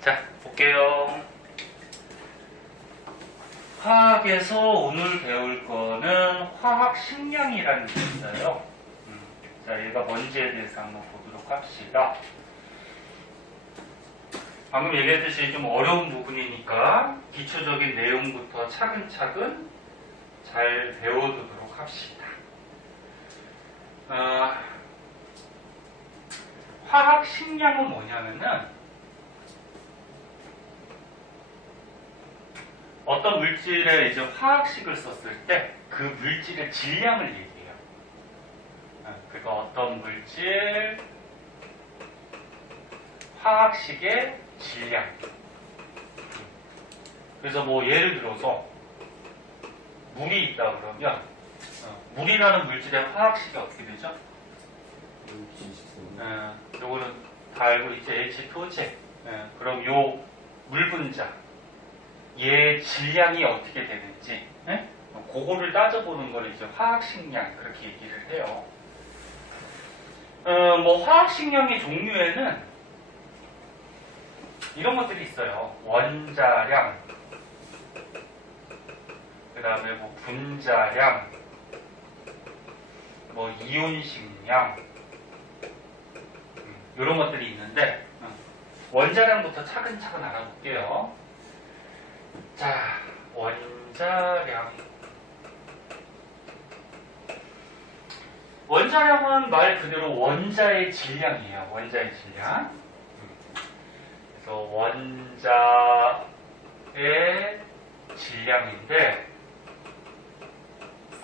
자, 볼게요. 화학에서 오늘 배울 거는 화학식량이라는 게 있어요. 자, 얘가 뭔지에 대해서 한번 보도록 합시다. 방금 얘기했듯이 좀 어려운 부분이니까 기초적인 내용부터 차근차근 잘 배워두도록 합시다. 화학식량은 뭐냐면은 어떤 물질에 이제 화학식을 썼을 때 그 물질의 질량을 얘기해요. 그러니까 어떤 물질, 화학식의 질량. 그래서 뭐 예를 들어서 물이 있다 그러면 물이라는 물질의 화학식이 어떻게 되죠? 요거는 다 알고 있죠? H2O. 그럼 요 물 분자 얘의 질량이 어떻게 되는지 그거를 따져보는 걸 이제 화학식량 그렇게 얘기를 해요. 뭐 화학식량의 종류에는 이런 것들이 있어요. 원자량, 그 다음에 뭐 분자량, 뭐 이온식량 이런 것들이 있는데 원자량부터 차근차근 알아볼게요. 자, 원자량. 원자량은 말 그대로 원자의 질량이에요. 원자의 질량. 그래서 원자의 질량인데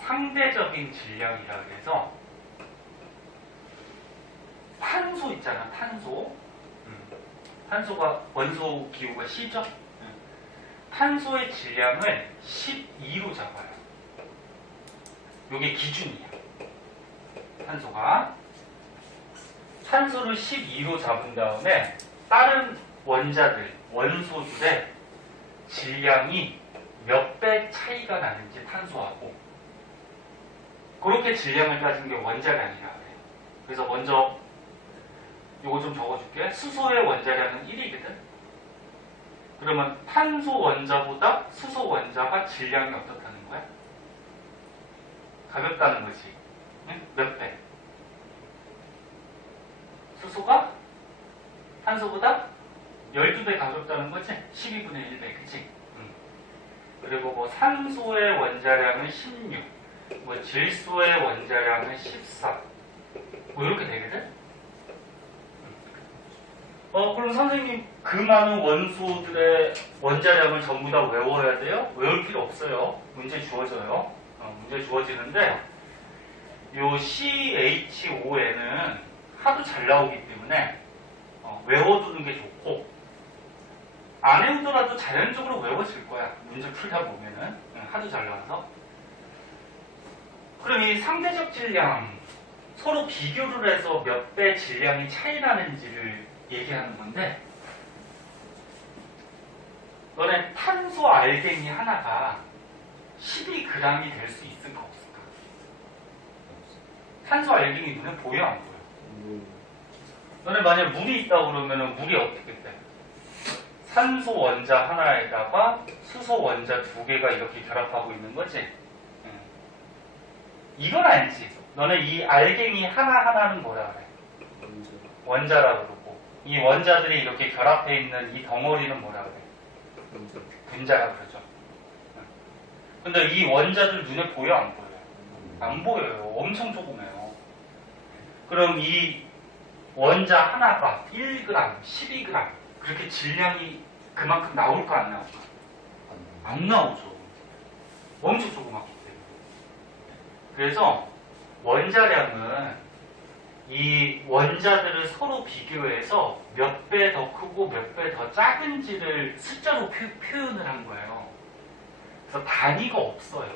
상대적인 질량이라 그래서 탄소 있잖아. 탄소. 탄소가 원소 기호가 C죠. 탄소의 질량을 12로 잡아요. 이게 기준이에요. 탄소를 12로 잡은 다음에 다른 원자들, 원소들의 질량이 몇 배 차이가 나는지 탄소하고 그렇게 질량을 따진 게 원자량이라고 해요. 그래서 먼저 요거 좀 적어줄게. 수소의 원자량은 1이거든. 그러면 탄소 원자보다 수소 원자가 질량이 어떻다는 거야? 가볍다는 거지. 응? 몇 배? 수소가 탄소보다 12배 가볍다는 거지? 12분의 1배, 그치? 그리고 뭐 산소의 원자량은 16, 뭐 질소의 원자량은 14, 뭐 이렇게 되거든? 그럼 선생님 그 많은 원소들의 원자량을 전부 다 외워야 돼요? 외울 필요 없어요. 문제 주어져요. 문제 주어지는데 요 CHON은 하도 잘 나오기 때문에 외워두는 게 좋고 안 외우더라도 자연적으로 외워질 거야. 문제 풀다 보면은 하도 잘 나와서. 그럼 이 상대적 질량 서로 비교를 해서 몇 배 질량이 차이 나는지를 얘기하는 건데 너네 탄소 알갱이 하나가 12g이 될 수 있을까 없을까? 탄소 알갱이 눈에 보여 안 보여? 너네 만약 물이 있다 그러면 물이 어떻게 돼? 산소 원자 하나에다가 수소 원자 2개가 이렇게 결합하고 있는 거지? 이건 알지? 너네 이 알갱이 하나하나는 뭐라 그래? 원자라고 그러고 이 원자들이 이렇게 결합해 있는 이 덩어리는 뭐라 그래? 분자라고 그러죠. 근데 이 원자들 눈에 보여 안 보여요? 안 보여요. 엄청 조그매요. 그럼 이 원자 하나가 1g, 12g 그렇게 질량이 그만큼 나올까 안 나올까? 안 나오죠. 엄청 조그맣기 때문에. 그래서 원자량은 이 원자들을 서로 비교해서 몇 배 더 크고 몇 배 더 작은지를 숫자로 표현을 한 거예요. 그래서 단위가 없어요.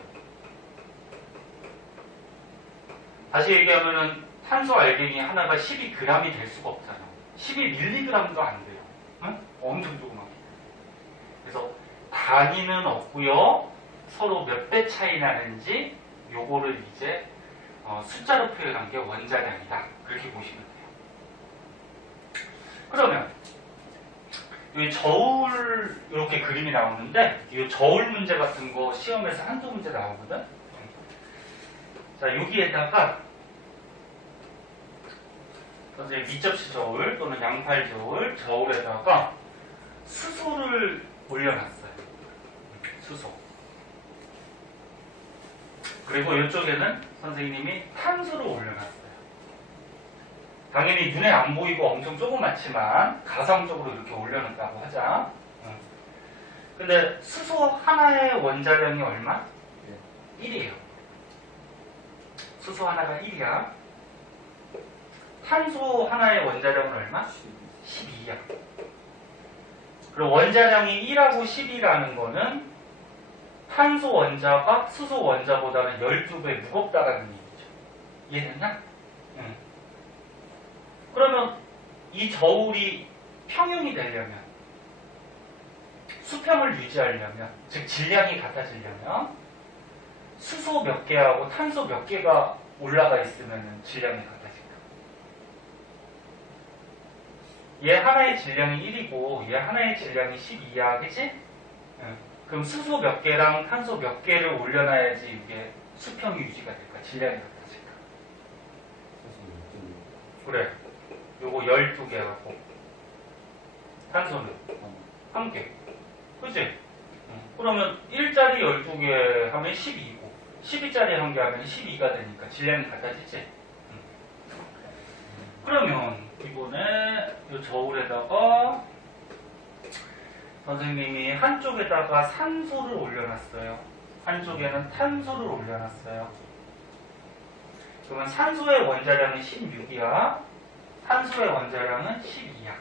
다시 얘기하면은 탄소 알갱이 하나가 12g이 될 수가 없잖아. 12mg도 안 돼요. 응? 엄청 조그맣게. 그래서 단위는 없고요. 서로 몇 배 차이 나는지 요거를 이제 숫자로 표현한 게 원자량이다. 그렇게 보시면 돼요. 그러면 이 저울 이렇게 그림이 나오는데 이 저울 문제 같은 거 시험에서 한두 문제 나오거든. 자, 여기에다가 선생님 밑접시 저울 또는 양팔 저울, 저울에다가 수소를 올려놨어요. 수소. 그리고 이쪽에는 선생님이 탄소를 올려놨어요. 당연히 눈에 안 보이고 엄청 조그맣지만 가상적으로 이렇게 올려놓는다고 하자. 근데 수소 하나의 원자량이 얼마? 1이에요. 수소 하나가 1이야. 탄소 하나의 원자량은 얼마? 12야. 그리고 원자량이 1하고 12라는 거는 탄소 원자가 수소 원자보다는 12배 무겁다라는 얘기죠. 이해됐나? 그러면 이 저울이 평형이 되려면, 수평을 유지하려면, 즉 질량이 같아지려면 수소 몇 개하고 탄소 몇 개가 올라가 있으면 질량이 같아질까? 얘 하나의 질량이 1이고 얘 하나의 질량이 12야, 그치? 그럼 수소 몇 개랑 탄소 몇 개를 올려놔야지 이게 수평이 유지가 될까? 질량이 같아질까? 그래. 요거 12개하고 탄소는 1개. 그치? 그러면 1짜리 12개 하면 12이고 12짜리 1개 하면 12가 되니까 질량이 같아지지? 그러면 이번에 이 저울에다가 선생님이 한쪽에다가 산소를 올려놨어요. 한쪽에는 탄소를 올려놨어요. 그러면 산소의 원자량은 16이야. 탄소의 원자량은 12야.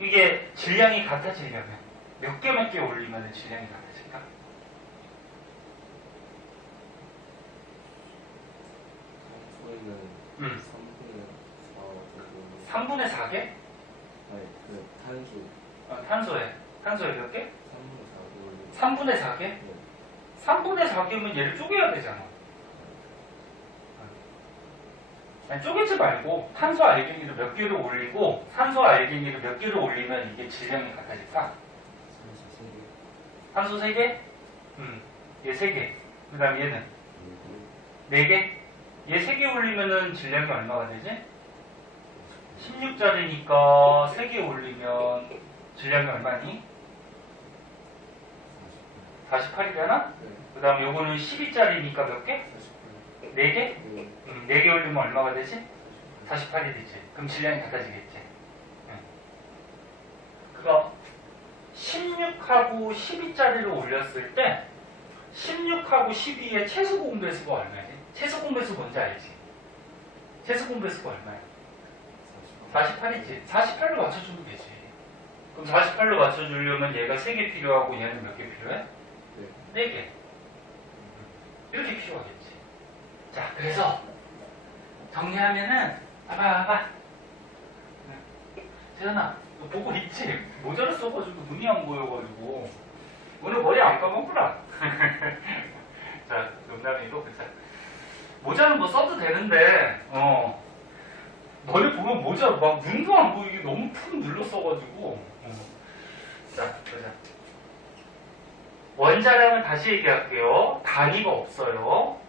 이게 질량이 같아지려면 몇 개 올리면 질량이 같아질까? 탄소에는 3분의 4개? 아니, 그 탄소. 탄소에 몇 개? 3분의 4개. 3분의 4개? 네. 3분의 4개면 얘를 쪼개야 되잖아. 아니, 쪼개지 말고 탄소 알갱이를 몇 개를 올리고 산소 알갱이를 몇 개를 올리면 이게 질량이 같아질까? 탄소 3개? 얘 3개. 그 다음 얘는? 4개? 얘 3개 올리면은 질량이 얼마가 되지? 16짜리니까 3개 올리면 질량이 얼마니? 48이잖아? 그 다음 요거는 12짜리니까 몇 개? 4개? 4개 올리면 얼마가 되지? 48이 되지. 그럼 질량이 같아지겠지. 그거 16하고 12짜리를 올렸을 때 16하고 12의 최소 공배수가 얼마지? 최소 공배수 뭔지 알지? 최소 공배수가 얼마야? 48이지. 48로 맞춰주면 되지. 그럼 48로 맞춰주려면 얘가 3개 필요하고 얘는 몇 개 필요해? 4개. 이렇게 필요하겠지. 자, 그래서 정리하면은 봐봐. 재현아, 너 보고 있지? 모자를 써가지고 눈이 안 보여가지고 오늘 머리 안 감았구나. 자, 농담이고 그자. 모자는 뭐 써도 되는데 너네 보면 모자 막 눈도 안 보이게 너무 푹 눌러 써가지고 자, 보자. 원자량은 다시 얘기할게요. 단위가 없어요.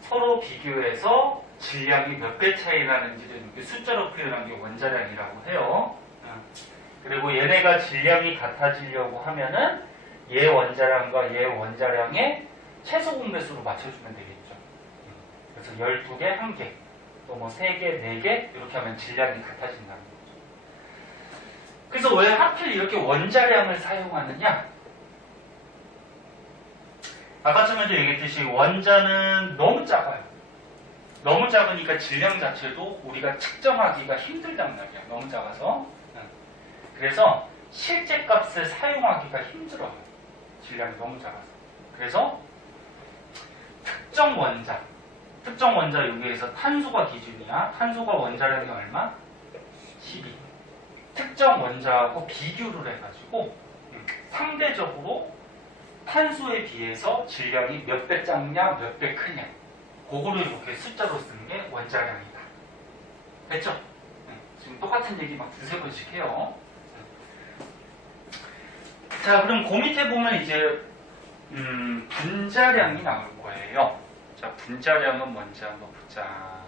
서로 비교해서 질량이 몇 배 차이 나는지를 이렇게 숫자로 표현한 게 원자량이라고 해요. 그리고 얘네가 질량이 같아지려고 하면은 얘 원자량과 얘 원자량의 최소 공배수로 맞춰주면 되겠죠. 그래서 12개, 1개, 또 뭐 3개, 4개 이렇게 하면 질량이 같아진다는 거죠. 그래서 왜 하필 이렇게 원자량을 사용하느냐? 아까 전에도 얘기했듯이 원자는 너무 작아요. 너무 작으니까 질량 자체도 우리가 측정하기가 힘들단 말이야. 너무 작아서. 그래서 실제 값을 사용하기가 힘들어요. 질량이 너무 작아서. 그래서 특정 원자 여기에서 탄소가 기준이야. 탄소가 원자량이 얼마? 12. 특정 원자하고 비교를 해가지고 상대적으로 탄소에 비해서 질량이 몇 배 작냐, 몇 배 크냐. 그거를 이렇게 숫자로 쓰는 게 원자량이다. 됐죠? 지금 똑같은 얘기 막 두세 번씩 해요. 자, 그럼 그 밑에 보면 이제 분자량이 나올 거예요. 자, 분자량은 뭔지 한번 보자.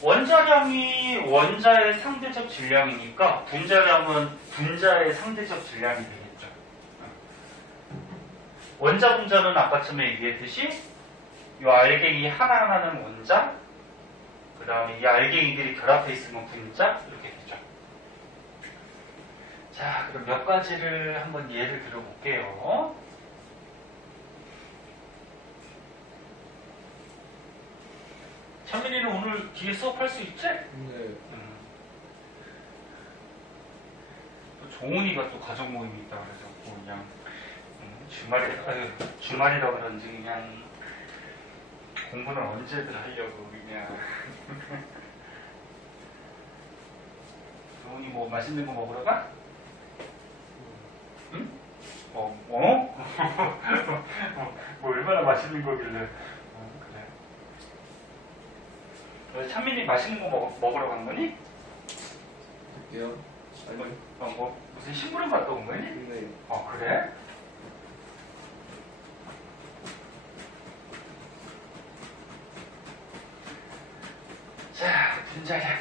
원자량이 원자의 상대적 질량이니까 분자량은 분자의 상대적 질량이 되겠죠. 원자 분자는 아까 처음에 얘기했듯이 이 알갱이 하나하나는 원자, 그 다음에 이 알갱이들이 결합해 있으면 분자, 이렇게 되죠. 자, 그럼 몇 가지를 한번 예를 들어볼게요. 찬민이는 오늘 뒤에 수업할 수 있지? 네. 또 종훈이가 또 가족 모임이 있다 그래서 그냥 주말이라 그런지 그냥 공부는 언제든 하려고 그냥. 종훈이 뭐 맛있는 거 먹으러 가? 응? 뭐 얼마나 맛있는 거길래. 그래. 찬민이 맛있는 거 먹으러 간 거니? 할게요. 아니. 뭐 무슨 심부름 갔다 온 거니? 네. 그래? 자, 분자량.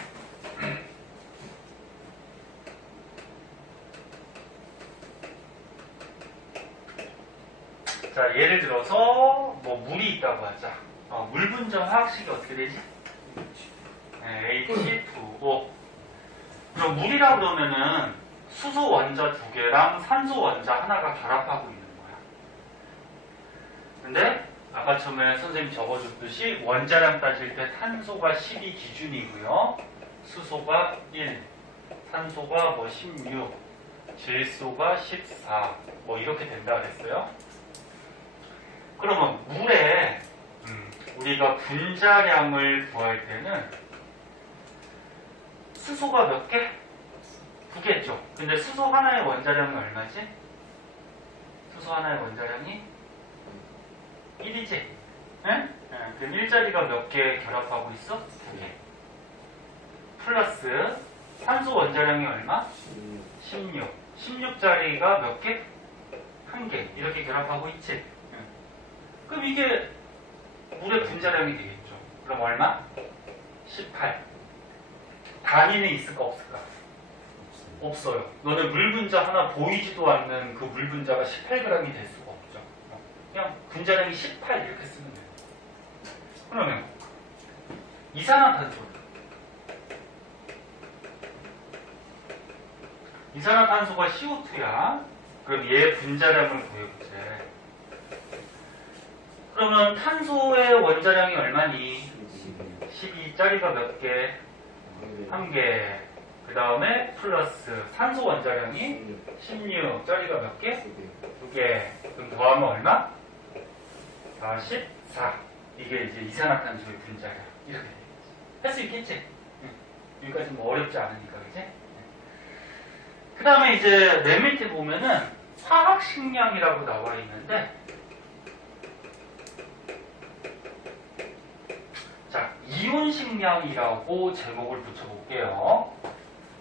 자, 예를 들어서 뭐 물이 있다고 하자. 물 분자 화학식이 어떻게 되지? 네, H2O. 그럼 물이라 그러면은 수소 원자 2개랑 산소 원자 하나가 결합하고 있는 거야. 근데 아까 처음에 선생님이 적어줬듯이 원자량 따질 때 탄소가 12 기준이고요. 수소가 1, 산소가 뭐 16, 질소가 14, 뭐 이렇게 된다 그랬어요. 그러면 물에 우리가 분자량을 구할 때는 수소가 몇 개? 2개죠. 근데 수소 하나의 원자량은 얼마지? 수소 하나의 원자량이 1이지? 네? 그럼 1자리가 몇 개 결합하고 있어? 2개. 플러스 산소 원자량이 얼마? 16. 16자리가 몇 개? 1개. 이렇게 결합하고 있지? 그럼 이게 물의 분자량이 되겠죠. 그럼 얼마? 18. 단위는 있을까 없을까? 없어요. 너네 물 분자 하나 보이지도 않는 그 물 분자가 18g이 될 수가 없죠. 그냥 분자량이 18 이렇게 쓰면 돼요. 그러면 이산화탄소. 이산화탄소가 CO2야. 그럼 얘 분자량을 구해보자. 그러면 탄소의 원자량이 얼마니? 12짜리가 몇 개? 1개. 그 다음에 플러스 산소 원자량이 16짜리가 몇 개? 2개. 그럼 더하면 얼마? 14. 이게 이제 이산화탄소의 분자량. 이렇게 되겠지. 할 수 있겠지? 여기까지 뭐 어렵지 않으니까, 그치? 그 다음에 이제 맨 밑에 보면은 화학식량이라고 나와 있는데, 자, 이온식량이라고 제목을 붙여볼게요.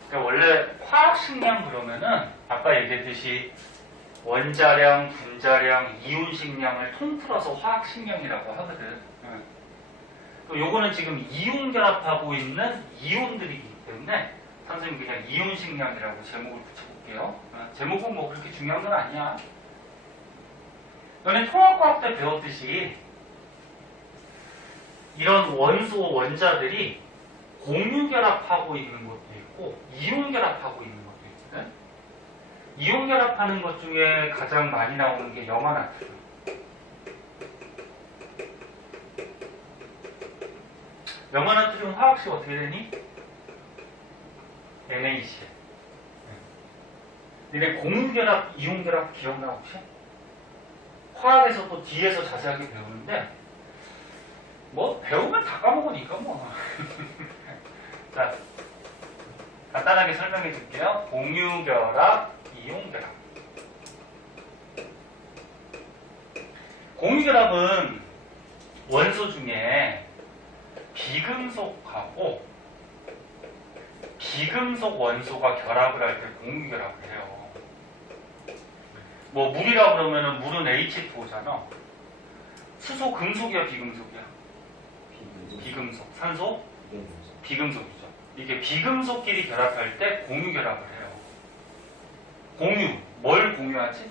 그러니까 원래 화학식량 그러면은 아까 얘기했듯이 원자량, 분자량, 이온식량을 통틀어서 화학식량이라고 하거든. 요거는 지금 이온 결합하고 있는 이온들이기 때문에 선생님 그냥 이온식량이라고 제목을 붙여볼게요. 제목은 뭐 그렇게 중요한 건 아니야. 너네 통합과학 때 배웠듯이 이런 원소 원자들이 공유 결합하고 있는 것도 있고 이온 결합하고 있는 것도 있거든. 이온 결합하는 것 중에 가장 많이 나오는 게 염화나트륨. 염화나트륨 화학식 어떻게 되니? NaC. 니네 공유 결합, 이온 결합 기억나 혹시? 화학에서 또 뒤에서 자세하게 배우는데 뭐 배우면 다 까먹으니까 뭐. 자, 간단하게 설명해 줄게요. 공유결합, 이용결합. 공유결합은 원소 중에 비금속하고 비금속 원소가 결합을 할 때 공유결합을 해요. 뭐 물이라 그러면은 물은 H2O잖아. 수소 금속이야, 비금속이야? 비금속. 산소? 비금속이죠. 이게 비금속끼리 결합할 때 공유결합을 해요. 공유. 뭘 공유하지?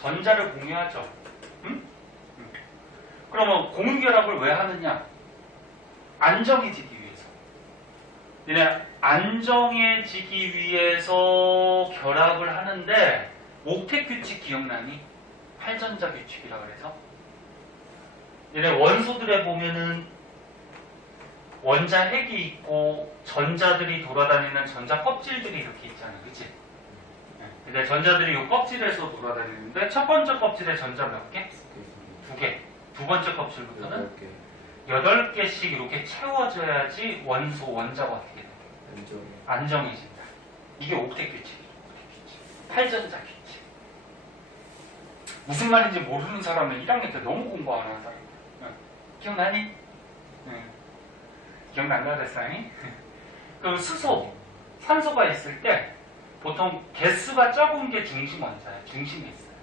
전자를 공유하죠. 응? 그러면 공유결합을 왜 하느냐? 안정해지기 위해서. 얘네 안정해지기 위해서 결합을 하는데 옥텟 규칙 기억나니? 8전자 규칙이라 그래서 얘네 원소들에 보면은 원자 핵이 있고 전자들이 돌아다니는 전자 껍질들이 이렇게 있잖아, 그치? 근데 전자들이 이 껍질에서 돌아다니는데 첫 번째 껍질에 전자 몇 개? 2개. 두 번째 껍질부터는 8개씩 이렇게 채워져야지 원소, 원자가 어떻게 돼? 안정해진다. 이게 옥텟 규칙이에요. 8전자 규칙. 무슨 말인지 모르는 사람은 1학년 때 너무 공부 안 하는 사람. 기억나니? 기억난다 그랬어니? 그럼 수소, 산소가 있을 때 보통 개수가 적은 게 중심 원자예요. 중심에 있어요.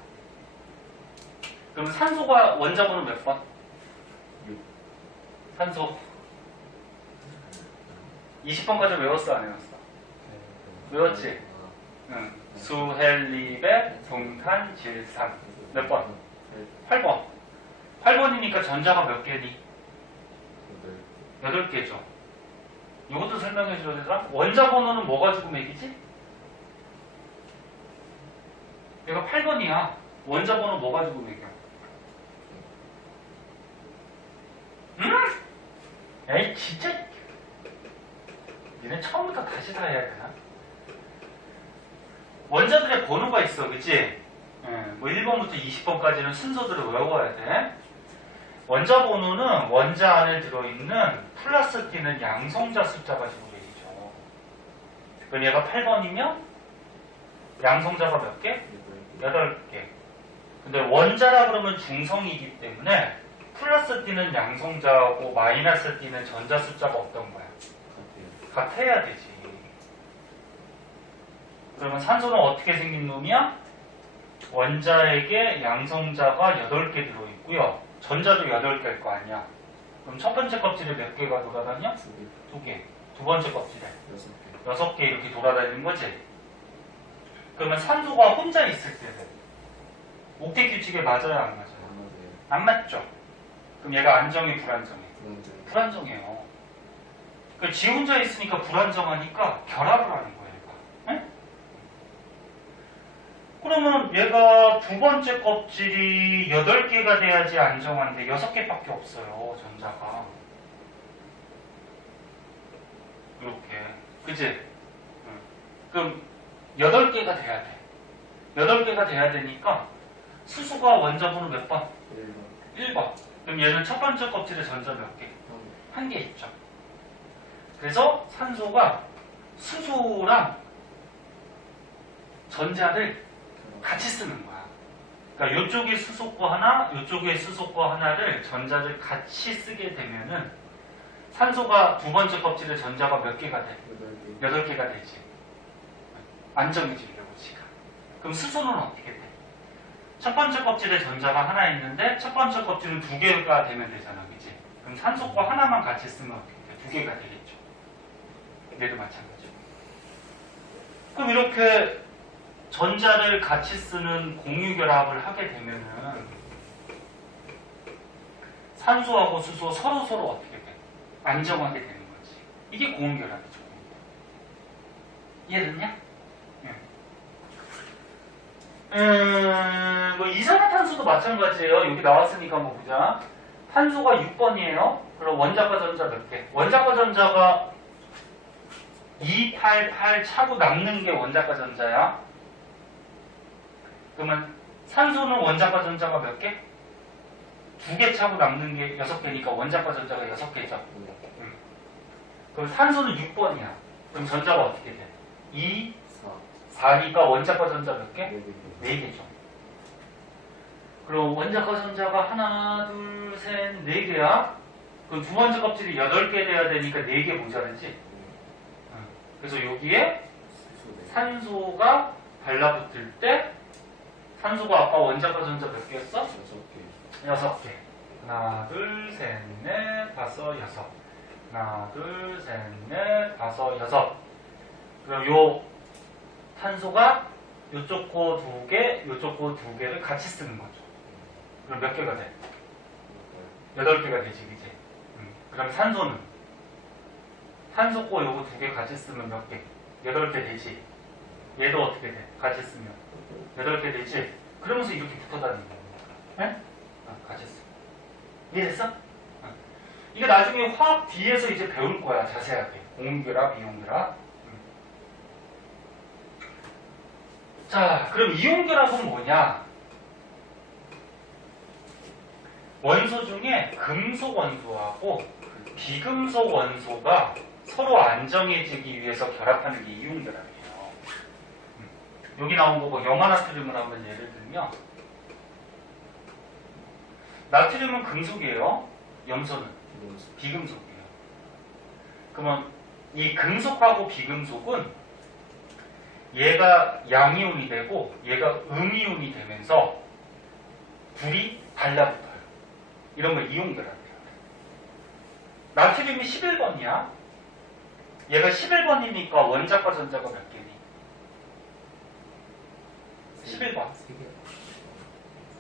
그럼 산소가 원자번호 몇 번? 6. 산소 20번까지 외웠어, 안 외웠어? 외웠지? 응. 수, 헬, 리벳, 동탄, 질산. 몇 번? 8번. 8번이니까 전자가 몇 개니? 8개죠. 이것도 설명해 줘야 되나? 원자 번호는 뭐 가지고 매기지? 얘가 8번이야. 원자 번호 뭐 가지고 매겨? 에이, 진짜. 얘네 처음부터 다시 다 해야 되나? 원자들의 번호가 있어, 그치? 뭐 1번부터 20번까지는 순서대로 외워야 돼. 원자 번호는 원자 안에 들어있는 플러스 띄는 양성자 숫자 가지고 얘기죠. 그럼 얘가 8번이면 양성자가 몇 개? 8개. 근데 원자라 그러면 중성이기 때문에 플러스 띄는 양성자하고 마이너스 띄는 전자 숫자가 어떤 거야? 같아야 되지. 그러면 산소는 어떻게 생긴 놈이야? 원자에게 양성자가 8개 들어있고요. 전자도 8개일 거 아니야. 그럼 첫 번째 껍질에 몇 개가 돌아다녀? 2개. 두 번째 껍질에 6개 이렇게 돌아다니는 거지. 그러면 산소가 혼자 있을 때는 옥텟 규칙에 맞아요, 안 맞아요? 안 맞죠? 그럼 얘가 안정해, 불안정해? 불안정해요. 그 지 혼자 있으니까 불안정하니까 결합을 하는 거예요, 얘가. 응? 그러면 얘가 두 번째 껍질이 8개가 돼야지 안정한데 6개밖에 없어요, 전자가. 이렇게. 그치? 응. 그럼 8개가 돼야 돼. 8개가 돼야 되니까 수소가 원자번호 몇 번? 1번. 그럼 얘는 첫 번째 껍질에 전자 몇 개? 1개 있죠. 그래서 산소가 수소랑 전자를 같이 쓰는 거야. 그러니까 이쪽에 수소 거 하나, 이쪽에 수소 거 하나를 전자를 같이 쓰게 되면은 산소가 두 번째 껍질에 전자가 몇 개가 돼? 8개가 되지. 안정해지려고 지금. 그럼 수소는 어떻게 돼? 첫 번째 껍질에 전자가 하나 있는데 첫 번째 껍질은 2개가 되면 되잖아, 그치? 그럼 산소 거 하나만 같이 쓰면 어떻게 돼? 2개가 되겠죠. 얘도 마찬가지고. 그럼 이렇게 전자를 같이 쓰는 공유결합을 하게 되면은 산소하고 수소 서로 어떻게 돼? 안정하게 되는 거지. 이게 공유결합이죠. 이해됐냐? 뭐 이산화탄소도 마찬가지예요. 여기 나왔으니까 한번 보자. 탄소가 6번이에요. 그럼 원자과 전자 몇 개? 원자과 전자가 288 차고 남는 게 원자과 전자야. 그러면 산소는 원자과 전자가 몇 개? 2개 차고 남는 게 6개니까 원자과 전자가 6개죠. 그럼 산소는 6번이야. 그럼 전자가 어떻게 돼? 2, 4니까 원자과 전자 몇 개? 4개죠. 그럼 원자과 전자가 하나, 둘, 셋, 네 개야. 그럼 두 번째 껍질이 8개 돼야 되니까 4개 모자르지. 그래서 여기에 산소가 달라붙을 때 산소가 아까 원자과 전자 몇 개였어? 6개. 하나, 둘, 셋, 넷, 다섯, 여섯. 하나, 둘, 셋, 넷, 다섯, 여섯. 그럼 요 탄소가 요쪽 거 2개, 요쪽 거 2개를 같이 쓰는 거죠. 그럼 몇 개가 돼? 8개가 되지, 그지? 그럼 산소는? 산소 거 요거 2개 같이 쓰면 몇 개? 8개 되지. 얘도 어떻게 돼? 같이 쓰면 8개 되지. 그러면서 이렇게 붙어 다니는 거야. 네? 같이 써. 이해됐어? 이게 나중에 화학 D에서 이제 배울 거야, 자세하게. 공유결합, 이온결합. 자, 그럼 이온결합은 뭐냐? 원소 중에 금속 원소하고 비금속 원소가 서로 안정해지기 위해서 결합하는 게 이온결합이에요. 여기 나온 거고 염화나트륨을 한번 예를 들면 나트륨은 금속이에요. 염소는 비금속이에요. 그러면 이 금속하고 비금속은 얘가 양이온이 되고 얘가 음이온이 되면서 둘이 달라붙어요. 이런 걸 이온결합이에요. 나트륨이 11번이야. 얘가 11번이니까 원자과 전자가 몇 개니? 11번.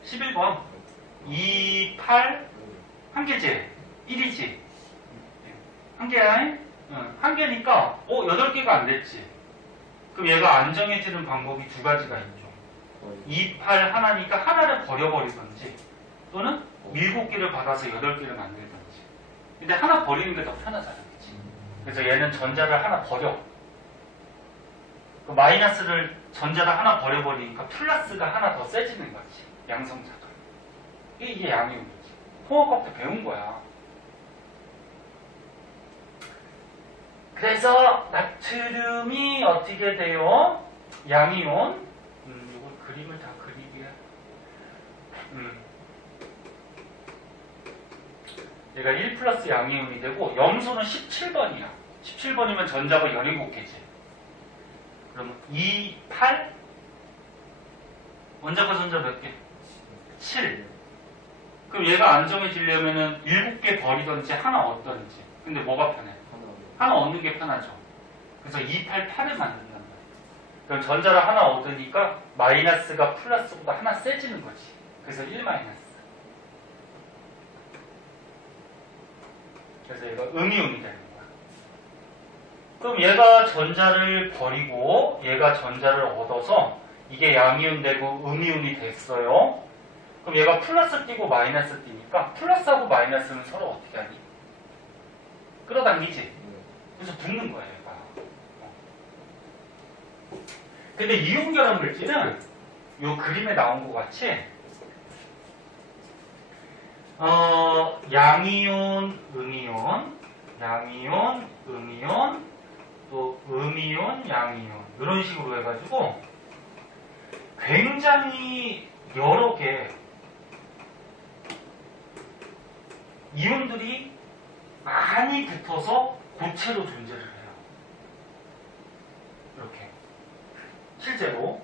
11번. 2, 8, 한 개지? 1이지? 한 개야? 응. 한 개니까, 8개가 안 됐지? 그럼 얘가 안정해지는 방법이 2가지가 있죠. 2, 8 하나니까 하나를 버려버리든지, 또는 7개를 받아서 8개를 만들든지. 근데 하나 버리는 게 더 편하잖아. 그치? 그래서 얘는 전자를 하나 버려. 그 마이너스를 전자를 하나 버려버리니까 플러스가 하나 더 세지는 거지. 양성자가. 이게 양이온이지. 통합법 때 배운 거야. 그래서 나트륨이 어떻게 돼요? 양이온. 이거 그림을 다 그리게. 얘가 1 플러스 양이온이 되고 염소는 17번이야. 17번이면 전자가 17개지. 그럼 2, 8 원자과 전자 몇 개? 7. 그럼 얘가 안정해지려면은 7개 버리든지 하나 얻든지. 근데 뭐가 편해? 하나 얻는 게 편하죠. 그래서 2, 8, 8을 만든단 말이야. 그럼 전자를 하나 얻으니까 마이너스가 플러스보다 하나 세지는 거지. 그래서 1 마이너스. 그래서 얘가 음이온이 되는 거야. 그럼 얘가 전자를 버리고 얘가 전자를 얻어서 이게 양이온 되고 음이온이 됐어요. 그럼 얘가 플러스 띄고 마이너스 띄니까 플러스하고 마이너스는 서로 어떻게 하니? 끌어당기지? 그래서 붙는 거야 얘가. 근데 이온결합 물질은 이 그림에 나온 것 같이 양이온, 음이온, 양이온, 음이온, 또 음이온, 양이온 이런 식으로 해가지고 굉장히 여러 개 이온들이 많이 붙어서 고체로 존재를 해요. 이렇게 실제로.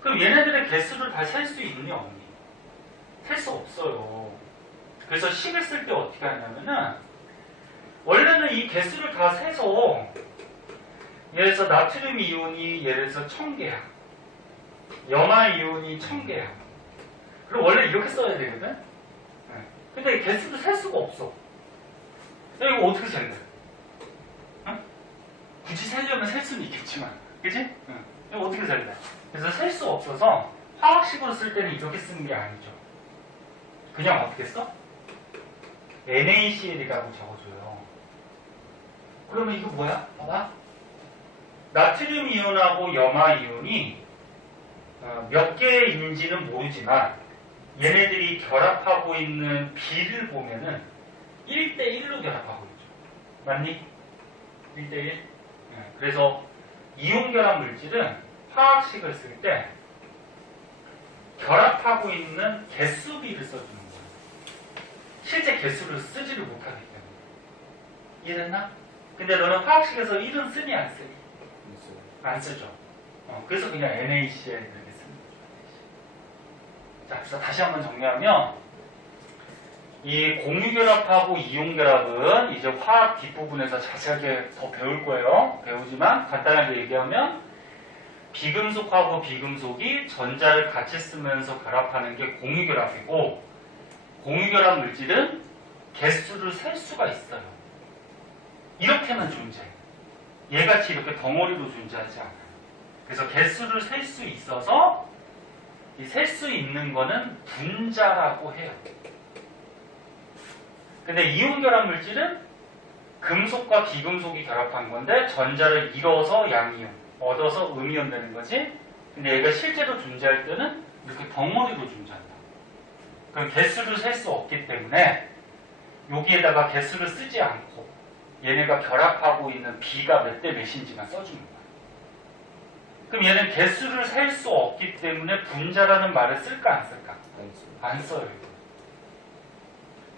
그럼 얘네들의 개수를 다 셀 수 있느냐 없니? 셀 수 없어요. 그래서 식을 쓸 때 어떻게 하냐면은 원래는 이 개수를 다 세서 예를 들어서 나트륨 이온이 예를 들어서 1000개야. 염화 이온이 1000개야. 그럼 원래 이렇게 써야 되거든? 근데 개수를 셀 수가 없어. 이거 어떻게 셀래? 굳이 세려면 셀 수는 있겠지만. 그치? 이거 어떻게 셀래? 그래서 셀 수 없어서 화학식으로 쓸 때는 이렇게 쓰는 게 아니죠. 그냥 어떻게 써? NaCl이라고 적어줘요. 그러면 이거 뭐야? 봐봐. 나트륨 이온하고 염화 이온이 몇 개인지는 모르지만 얘네들이 결합하고 있는 비를 보면은 1대1로 결합하고 있죠. 맞니? 1대1? 그래서 이온 결합 물질은 화학식을 쓸 때 결합하고 있는 개수비를 써주는 거예요. 실제 개수를 쓰지를 못하기 때문에. 이해됐나? 근데 너는 화학식에서 1은 쓰니 안 쓰니? 안 쓰죠. 그래서 그냥 NaCl 이렇게 쓰는 거죠. 자, 그래서 다시 한번 정리하면 이 공유결합하고 이온결합은 이제 화학 뒷부분에서 자세하게 더 배울 거예요. 배우지만 간단하게 얘기하면 비금속하고 비금속이 전자를 같이 쓰면서 결합하는 게 공유결합이고, 공유결합 물질은 개수를 셀 수가 있어요. 이렇게만 존재해. 얘같이 이렇게 덩어리로 존재하지 않아요. 그래서 개수를 셀 수 있어서 이 셀 수 있는 거는 분자라고 해요. 근데 이온결합 물질은 금속과 비금속이 결합한 건데 전자를 잃어서 양이온, 얻어서 음이온 되는 거지. 근데 얘가 실제로 존재할 때는 이렇게 덩어리로 존재한다. 그럼 개수를 셀 수 없기 때문에 여기에다가 개수를 쓰지 않고 얘네가 결합하고 있는 B가 몇 대 몇인지만 써주는 거야. 그럼 얘는 개수를 셀 수 없기 때문에 분자라는 말을 쓸까 안 쓸까? 안 써요.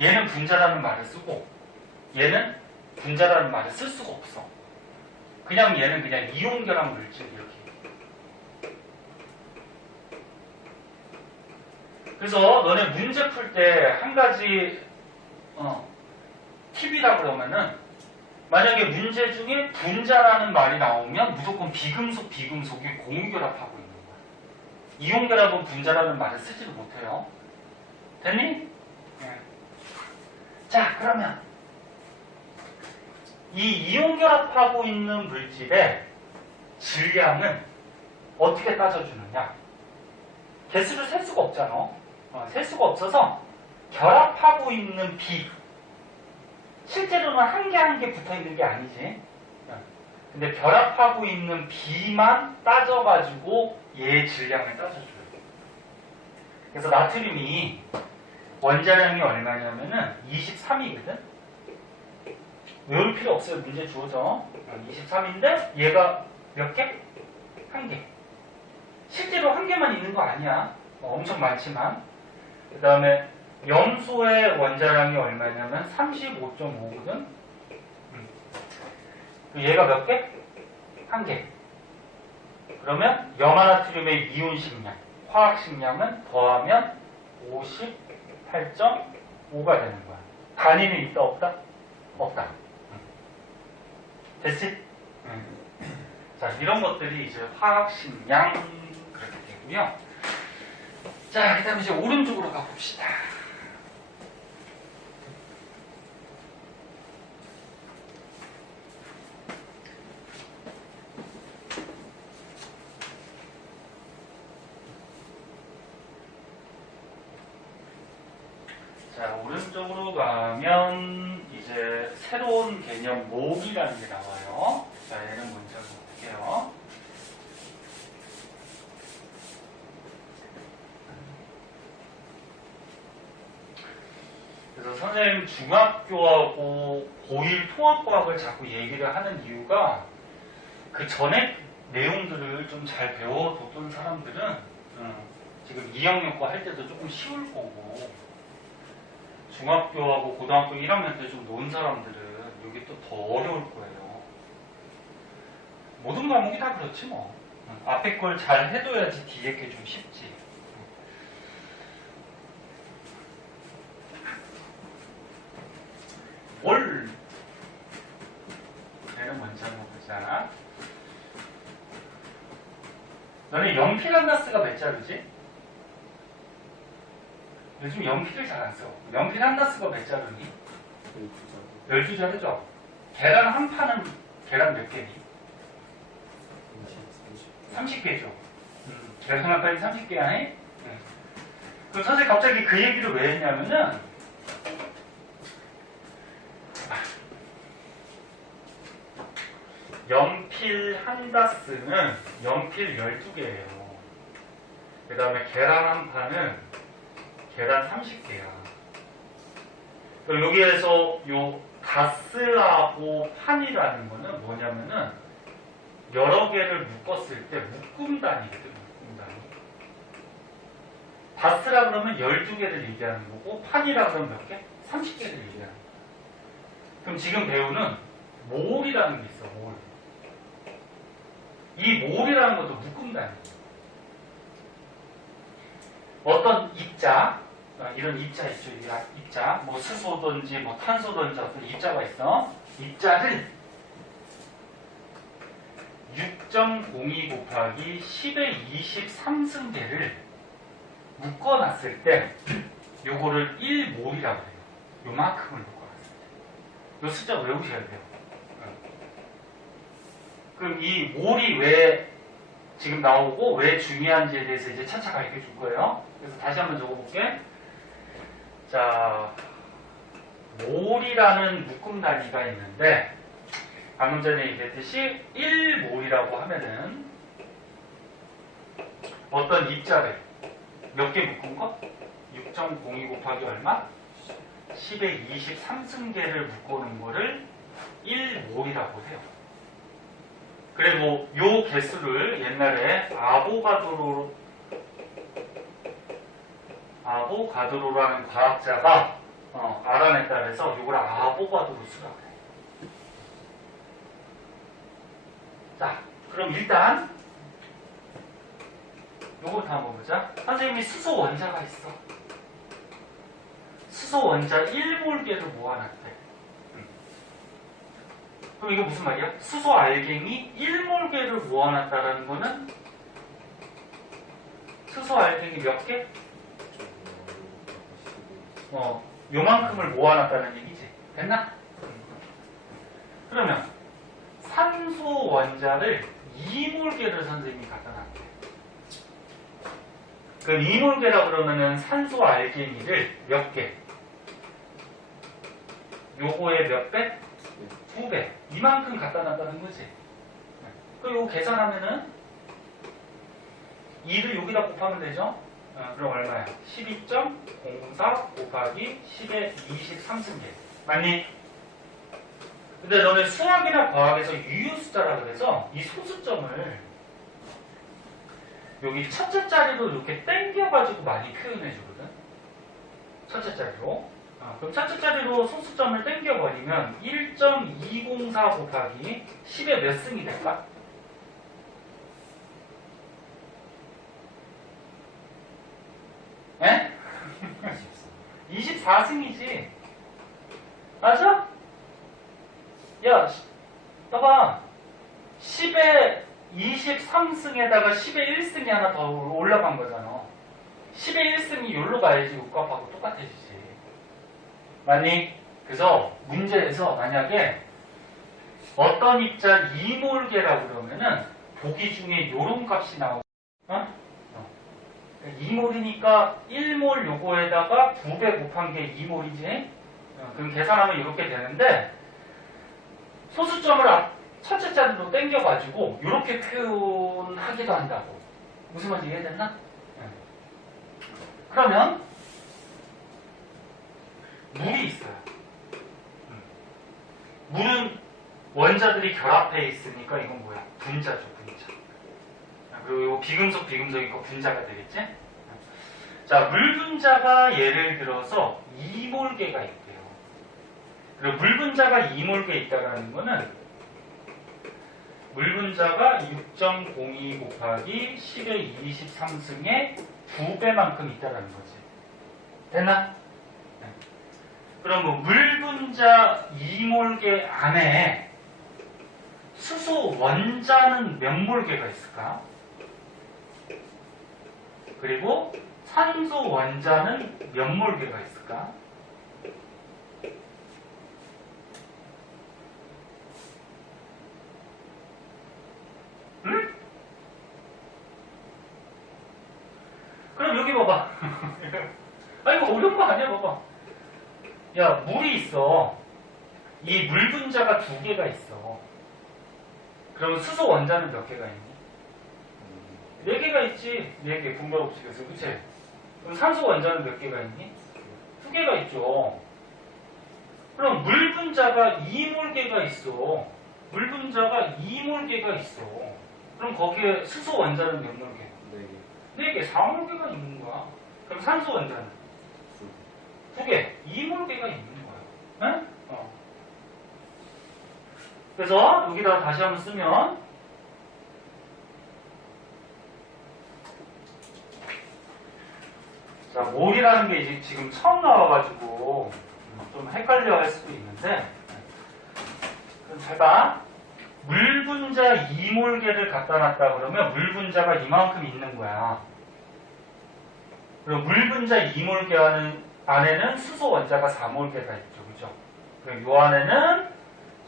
얘는 분자라는 말을 쓰고 얘는 분자라는 말을 쓸 수가 없어. 그냥 얘는 그냥 이온결합 물질 이렇게. 그래서 너네 문제 풀 때 한 가지 팁이라 그러면은 만약에 문제 중에 분자라는 말이 나오면 무조건 비금속이 공유결합하고 있는 거야. 이온결합은 분자라는 말을 쓰지를 못해요. 됐니? 네. 자, 그러면 이 이온결합하고 있는 물질의 질량은 어떻게 따져주느냐? 개수를 셀 수가 없잖아. 셀 수가 없어서 결합하고 있는 B, 실제로는 한 개 한 개 붙어 있는 게 아니지. 근데 결합하고 있는 B만 따져가지고 얘의 질량을 따져줘요. 그래서 나트륨이 원자량이 얼마냐면은 23이거든? 외울 필요 없어요. 문제 주어져. 23인데 얘가 몇 개? 한 개. 실제로 한 개만 있는 거 아니야. 엄청 많지만. 그 다음에 염소의 원자량이 얼마냐면 35.5거든? 얘가 몇 개? 한 개. 그러면 염화나트륨의 이온식량, 화학식량은 더하면 58.5가 되는 거야. 단위는 있다 없다? 없다. 됐지? 자, 이런 것들이 이제 화학식량 그렇게 되고요. 자, 그 다음에 이제 오른쪽으로 가봅시다. 자, 오른쪽으로 가면 이제 새로운 개념 목이라는 게 나와요. 자, 얘는 먼저 볼게요. 그래서 선생님 중학교하고 고1 통합과학을 자꾸 얘기를 하는 이유가 그 전에 내용들을 좀 잘 배워뒀던 사람들은 지금 2학년과 할 때도 조금 쉬울 거고, 중학교하고 고등학교 1학년 때 좀 놓은 사람들은 여기 또 더 어려울 거예요. 모든 과목이 다 그렇지 뭐. 앞에 걸 잘 해둬야지 뒤에 게 좀 쉽지. 뭘? 얘는 먼저 한번 보자. 너네 연필 한 다스가 몇 자루지? 요즘 연필을 잘 안 써. 연필 한 다스가 몇 자루니? 12자루죠? 계란 한 판은 계란 몇 개니? 30개죠. 계란 한 판이 30개 아니? 그럼 선생님 갑자기 그 얘기를 왜 했냐면은 연필 한 다스는 연필 12개예요. 그 다음에 계란 한 판은 계란 30개야. 그럼 여기에서 요 다스하고 판이라는 거는 뭐냐면은 여러 개를 묶었을 때 묶음 단위거든, 묶음 단위. 바스라 그러면 12개를 얘기하는 거고 판이라 그러면 몇 개? 30개를 얘기하는 거야. 그럼 지금 배우는 몰이라는 게 있어. 몰. 이 몰이라는 것도 묶음단위예요. 어떤 입자, 이런 입자 있죠. 입자, 뭐 수소든지 뭐 탄소든지 어떤 입자가 있어. 입자를 6.02 곱하기 10의 23승계를 묶어놨을 때 요거를 1몰이라고 해요. 요만큼을 묶어놨을 때. 요 숫자 외우셔야 돼요. 그럼 이 몰이 왜 지금 나오고 왜 중요한지에 대해서 이제 차차 가르쳐 줄 거예요. 그래서 다시 한번 적어볼게. 자, 몰이라는 묶음 단위가 있는데 방금 전에 얘기했듯이 1몰이라고 하면은 어떤 입자를 몇 개 묶은 거? 6.02 곱하기 얼마? 10의 23승계를 묶어놓은 거를 1몰이라고 해요. 그리고 요 개수를 옛날에 아보가드로라는 과학자가 알아냈다 그래서 요걸 아보가드로 수라고 해요. 자, 그럼 일단 요거부터 한번 보자. 선생님이 수소 원자가 있어. 수소 원자 1몰계를 모아놨대. 그럼 이거 무슨 말이야? 수소 알갱이 1몰계를 모아놨다라는 거는 수소 알갱이 몇 개? 요만큼을 모아놨다는 얘기지. 됐나? 그러면 산소 원자를 2몰계를 선생님이 갖다 놨대. 그럼 2몰계라 그러면은 산소 알갱이를 몇 개? 요거의 몇 배? 2배. 이만큼 갖다 놨다는 거지. 그럼 요거 계산하면은 2를 여기다 곱하면 되죠? 그럼 얼마야? 12.04 곱하기 10의 23승계. 맞니? 근데 너네 수학이나 과학에서 유효숫자라 그래서 이 소수점을 여기 첫째 자리로 이렇게 땡겨가지고 많이 표현해 주거든. 첫째 자리로. 그럼 첫째 자리로 소수점을 땡겨버리면 1.204 곱하기 10의 몇 승이 될까? 에? 24승이지. 맞아? 야, 봐봐. 10의 23승에다가 10의 1승이 하나 더 올라간 거잖아. 10의 1승이 여기로 가야지 육값하고 똑같아지지. 맞니? 그래서 문제에서 만약에 어떤 입자 2몰계라고 그러면은 보기 중에 요런 값이 나오고 2몰이니까 1몰 요거에다가 2배 곱한 게 2몰이지. 그럼 계산하면 이렇게 되는데 소수점을 첫째 자리로 땡겨가지고 이렇게 표현하기도 한다고. 무슨 말인지 이해됐나? 그러면 물이 있어요. 물은 원자들이 결합해 있으니까 이건 뭐야? 분자죠, 분자. 그리고 비금속, 비금속이니까 분자가 되겠지? 자, 물 분자가 예를 들어서 2몰계가 있대요. 그리고 물 분자가 2몰계 있다라는 거는 물 분자가 6.02 곱하기 10의 23승의 2배만큼 있다라는 거지. 됐나? 그럼 뭐 물 분자 2몰계 안에 수소 원자는 몇 몰계가 있을까? 그리고 산소 원자는 몇 몰계가 있을까? 응? 그럼 여기 봐봐. 아, 이거 어려운 거 아니야, 봐봐. 야, 물이 있어. 이 물 분자가 2개가 있어. 그러면 수소 원자는 몇 개가 있니? 4개가 있지. 4개, 분발법칙에서. 그치? 그럼 산소 원자는 몇 개가 있니? 2개가 있죠. 그럼 물 분자가 2몰계가 있어. 물 분자가 2몰계가 있어. 그럼 거기에 수소 원자는 몇 몰계? 4몰계가 있는 거야. 그럼 산소 원자는? 2개. 2몰계가 있는 거예요. 응? 그래서 여기다가 다시 한번 쓰면 자, 몰이라는 게 이제 지금 처음 나와가지고 좀 헷갈려 할 수도 있는데 그럼 잘 봐. 물 분자 2몰계를 갖다 놨다 그러면 물 분자가 이만큼 있는 거야. 그리고 물 분자 2몰계 안에는 수소 원자가 4몰계가 있죠. 그죠? 그럼 이 안에는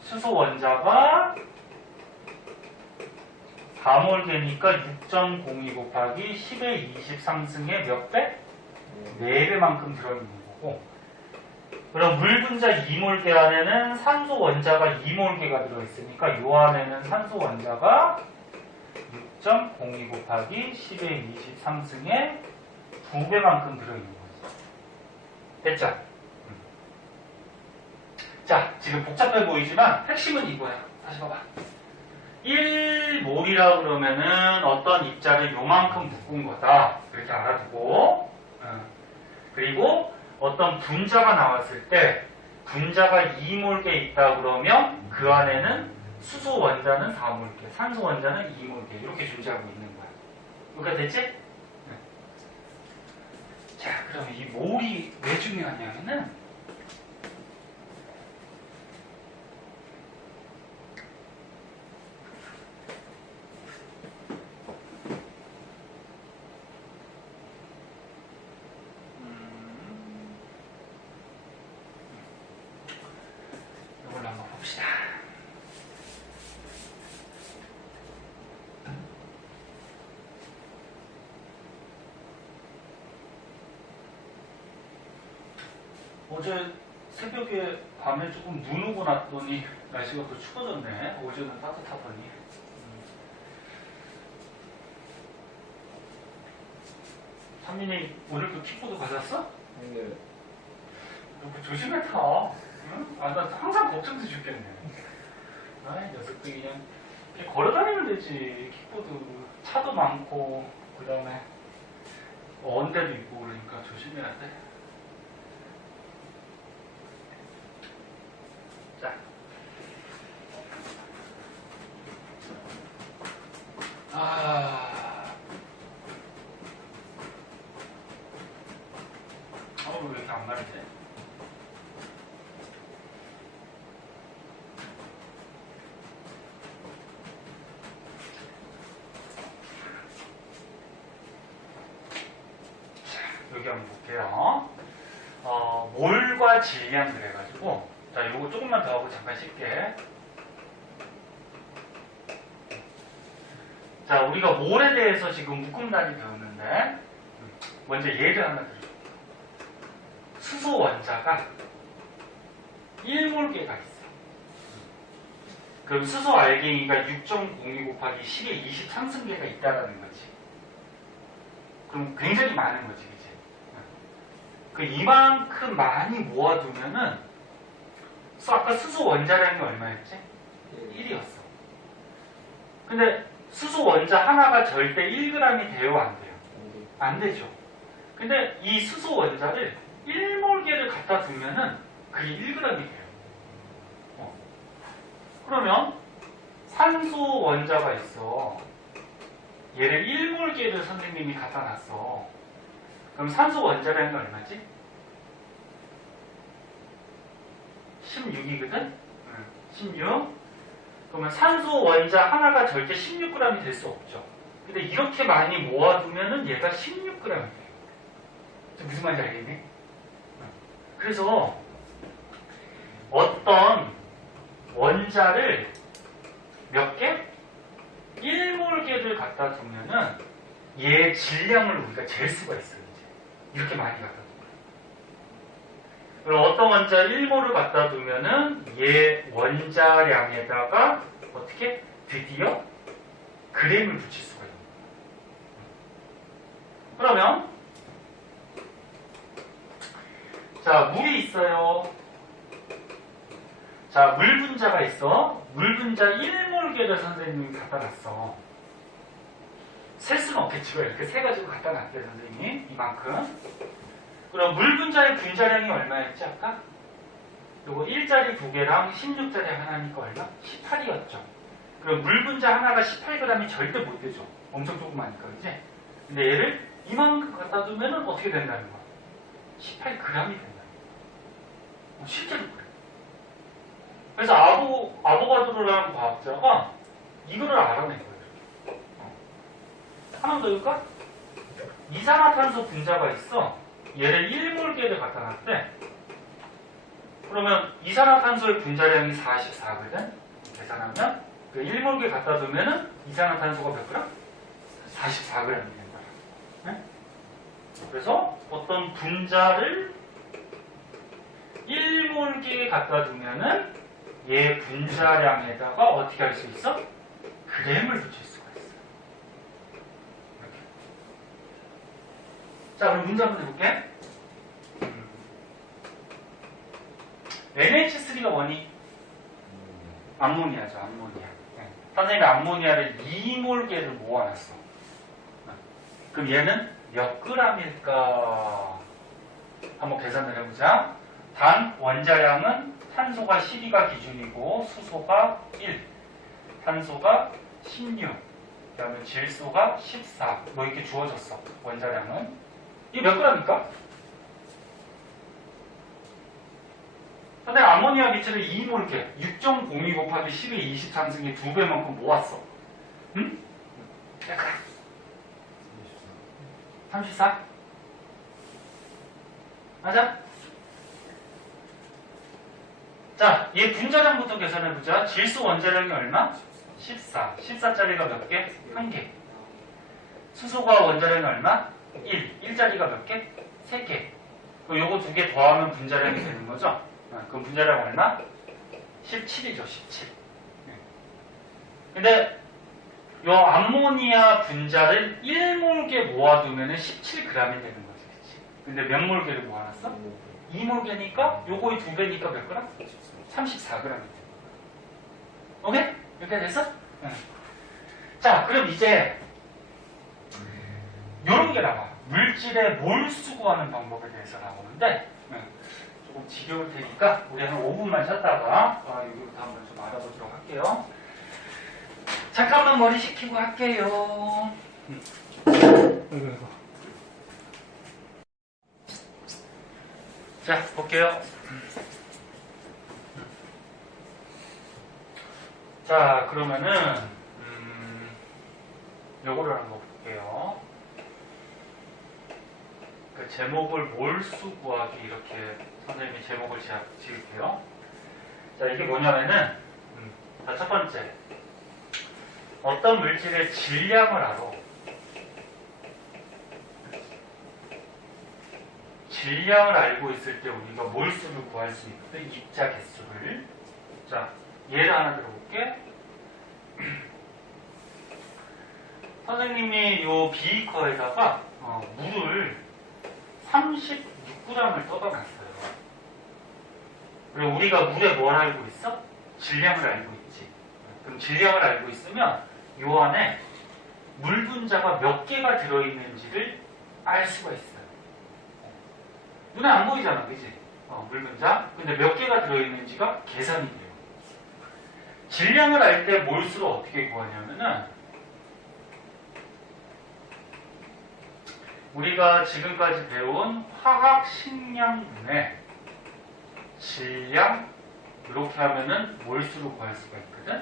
수소 원자가 4몰계니까 6.02 곱하기 10의 20 상승의 몇 배? 4배만큼 들어있는 거고, 그럼 물 분자 2몰계 안에는 산소 원자가 2몰계가 들어있으니까 요 안에는 산소 원자가 6.02 곱하기 10의 20 상승의 2배만큼 들어있는 거죠. 됐죠? 자, 지금 복잡해 보이지만 핵심은 이거야. 다시 봐봐. 1몰이라 그러면은 어떤 입자를 요만큼 묶은 거다. 그렇게 알아두고, 그리고 어떤 분자가 나왔을 때 분자가 2몰계 있다 그러면 그 안에는 수소 원자는 4몰계, 산소 원자는 2몰계 이렇게 존재하고 있는 거야. 이해가 됐지? 자, 그러면 이 몰이 왜 중요하냐면은 이걸로 한번 봅시다. 어제 새벽에 밤에 조금 눈 오고 났더니 날씨가 더 추워졌네. 어제는 따뜻하더니. 삼민이 오늘도 킥보드 가졌어? 네. 너 조심해 타. 응? 아, 나 항상 걱정돼 죽겠네. 아이, 녀석들이 그냥 걸어다니면 되지. 킥보드. 차도 많고, 그 다음에 언대도 있고 그러니까 조심해야 돼. 자. 왜 이렇게 안 말이지? 여기 한번 볼게요. 몰과 질량 그래가지고, 자, 요거 조금만 더 하고 잠깐 쉴게. 자, 우리가 몰에 대해서 지금 묶음 단위 배웠는데, 먼저 예를 하나 드릴게요. 수소 원자가 1몰계가 있어. 그럼 수소 알갱이가 6.02 곱하기 10의 20 상승계가 있다라는 거지. 그럼 굉장히 많은 거지, 그치? 그 이만큼 많이 모아두면은, 아까 수소 원자량이 얼마였지? 1이었어. 근데 수소 원자 하나가 절대 1g이 돼요, 안 돼요? 안 되죠. 근데 이 수소 원자를 1몰계를 갖다 두면은 그게 1g이 돼요. 그러면 산소 원자가 있어. 얘를 1몰계를 선생님이 갖다 놨어. 그럼 산소 원자량이 얼마지? 16이거든? 16. 그러면 산소 원자 하나가 절대 16g이 될 수 없죠. 근데 이렇게 많이 모아두면은 얘가 16g이 돼요. 무슨 말인지 알겠니? 그래서 어떤 원자를 몇 개? 1몰계를 갖다 두면은 얘 질량을 우리가 잴 수가 있어요. 이제. 이렇게 많이 갖다 두면. 그럼 어떤 원자 1몰을 갖다 두면은 얘 원자량에다가 어떻게 드디어 그램을 붙일 수가 있는 거예요. 그러면 자, 물이 있어요. 자, 물 분자가 있어. 물 분자 1몰계를 선생님이 갖다 놨어. 셀 수는 없겠지만 이렇게 세 가지고 갖다 놨대 선생님이 이만큼. 그럼 물 분자의 분자량이 얼마였지 아까? 요거 1짜리 2개랑 16짜리 하나니까 얼마? 18이었죠. 그럼 물 분자 하나가 18g이 절대 못 되죠. 엄청 조그마니까 그지? 근데 얘를 이만큼 갖다 두면은 어떻게 된다는 거야? 18g이 된다는 거야. 실제로 그래. 그래서 아보가드로라는 과학자가 이거를 알아낸 거예요. 하나 더 해볼까? 이산화탄소 분자가 있어. 얘를 1몰개를 갖다 놨대. 그러면 이산화탄소의 분자량이 44거든? 계산하면 그 1몰개 갖다 두면은 이산화탄소가 몇 g? 44g이 된다. 네? 그래서 어떤 분자를 1몰개에 갖다 두면은 얘 분자량에다가 어떻게 할 수 있어? 그램을 붙일 수가 있어. 이렇게. 자, 그럼 문제 한번 해볼게. NH3가 뭐니? 암모니아죠, 암모니아. 네. 선생님이 암모니아를 2몰개를 모아놨어. 그럼 얘는 몇 g일까? 한번 계산을 해보자. 단 원자량은 탄소가 12가 기준이고 수소가 1, 탄소가 16, 그 다음에 질소가 14. 뭐 이렇게 주어졌어. 원자량은. 이게 몇 g일까? 근데 아모니아 기체를 2몰개, 6.02 곱하기 10의 23승의 2배만큼 모았어. 응? 몇 g? 34? 맞아? 자, 얘 분자량부터 계산해보자. 질소 원자량이 얼마? 14. 14짜리가 몇 개? 1개. 수소가 원자량이 얼마? 1. 1짜리가 몇 개? 3개. 그럼 요거 2개 더하면 분자량이 되는 거죠? 그럼 분자량 얼마? 17이죠, 17. 근데 요 암모니아 분자를 1몰개 모아두면 17g이 되는 거지, 그치? 근데 몇 몰개를 모아놨어? 2몰개니까 요거의 2배니까 몇 g? 34g이 되는 거야. 오케이? 이렇게 됐어? 응. 자, 그럼 이제 요런 게 나와. 물질의 몰수 구하는 방법에 대해서 나오는데 조금 지겨울 테니까 우리 한 5분만 쉬었다가 여기부터 한번 좀 알아보도록 할게요. 잠깐만 머리 식히고 할게요. 자, 볼게요. 자, 그러면은 요거를 한번 볼게요. 그 제목을 몰수 구하기 이렇게 선생님이 제목을 지을게요. 자, 이게 뭐냐면은 자, 첫 번째 어떤 물질의 질량을 알아. 질량을 알고 있을 때 우리가 몰수를 구할 수 있거든. 입자 개수를. 자, 예를 하나 들어볼게. 선생님이 요 비커에다가 물을 36g을 떠다놨어요. 그리고 우리가 물에 뭘 알고 있어? 질량을 알고 있지. 그럼 질량을 알고 있으면 요 안에 물 분자가 몇 개가 들어있는지를 알 수가 있어요. 눈에 안 보이잖아, 그지? 물 분자. 근데 몇 개가 들어있는지가 계산이 돼요. 질량을 알 때 몰수를 어떻게 구하냐면은 우리가 지금까지 배운 화학 식량분의 질량 이렇게 하면은 몰수로 구할 수가 있거든.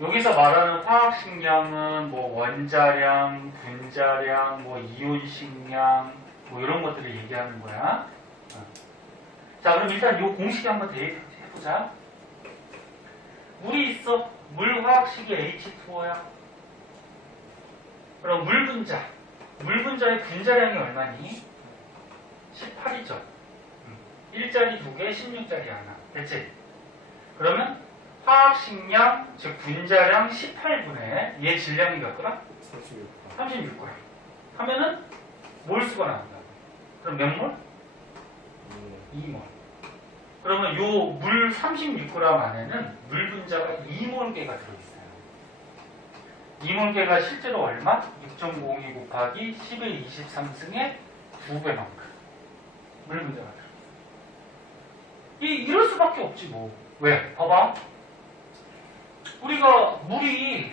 여기서 말하는 화학 식량은 뭐 원자량, 분자량, 뭐 이온식량 뭐 이런 것들을 얘기하는 거야. 자, 그럼 일단 이 공식 한번 대입해보자. 물이 있어. 물 화학식이 H2O야. 그럼 물 분자. 물 분자의 분자량이 얼마니? 18이죠. 1짜리 2개, 16짜리 하나. 됐지? 그러면 화학식량, 즉 분자량 18분의 얘 질량이 몇 g? 36g. 하면은 몰수가 나온다. 그럼 몇 몰? 2몰. 그러면 요 물 36g 안에는 물 분자가 2몰개가 들어있어요. 이 문제가 실제로 얼마? 6.02 곱하기 10의 23승의 2배만큼 물 문제가 들어. 이럴 수밖에 없지 뭐. 왜? 봐봐. 우리가 물이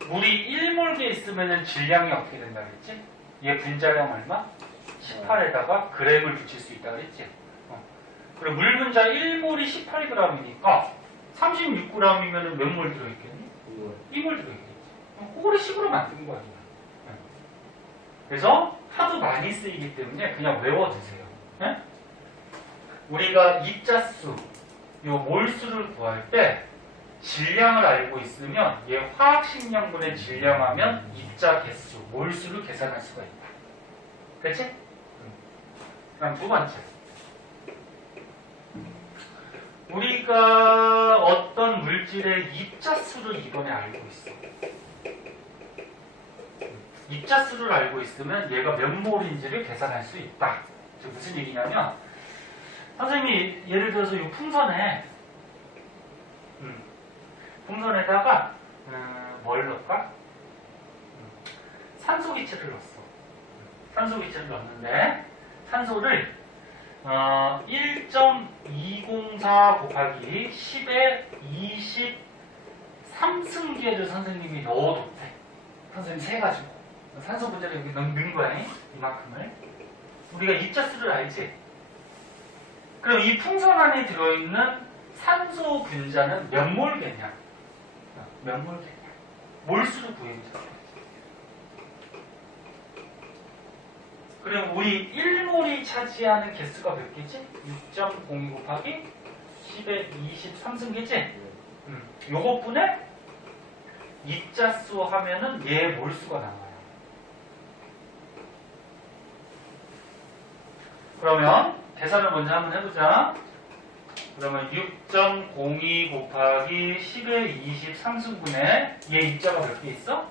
1몰게 있으면 질량이 어떻게 된다 그랬지? 얘 분자량 얼마? 18에다가 g을 붙일 수 있다 그랬지? 그리고 물 분자 1몰이 18g이니까 36g이면 몇 몰 들어있겠니? 2몰 들어있겠지. 그거를 10으로 만든 거야. 그래서 하도 많이 쓰이기 때문에 그냥 외워두세요. 네? 우리가 입자수, 요 몰수를 구할 때 질량을 알고 있으면 얘 화학식량분의 질량하면 입자 개수, 몰수를 계산할 수가 있다. 그렇지? 그럼 두 번째. 우리가 어떤 물질의 입자수를 이번에 알고 있어. 입자수를 알고 있으면 얘가 몇 몰인지를 계산할 수 있다. 즉 무슨 얘기냐면 선생님이 예를 들어서 이 풍선에다가 뭘 넣을까? 산소기체를 넣었어. 산소기체를 넣었는데 산소를 1.204 곱하기 10의 23승계를 선생님이 넣어뒀대. 선생님 세 가지고 산소 분자를 여기 넣는 거야. 이만큼을. 우리가 입자수를 알지? 그럼 이 풍선 안에 들어있는 산소 분자는 몇 몰겠냐? 몇 몰겠냐? 몰수를 구해보자. 그럼 우리 1몰이 차지하는 개수가 몇 개지? 6.02 곱하기 10의 23승계지? 요것분에 입자수 하면은 얘 몰수가 나와요. 그러면 계산을 먼저 한번 해보자. 그러면 6.02 곱하기 10의 23승분에 얘 입자가 몇 개 있어?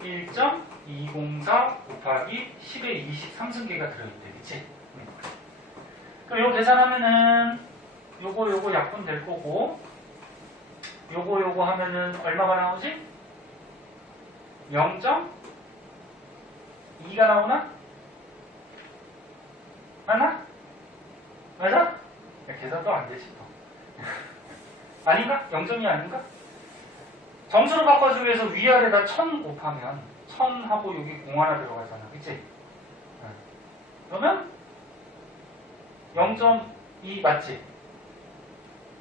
1.204 곱하기 10의 23승계가 들어있대. 그치? 그럼 이거 계산하면은 요거 약분 될 거고 요거 하면은 얼마가 나오지? 0.2가 나오나? 맞나? 맞아? 계산도 안 되지 또. 아닌가? 0.2 아닌가? 점수를 바꿔주기 위해서 위아래다 1000 곱하면 1000하고 여기 공 하나 들어가잖아. 그치? 그러면 0.2 맞지?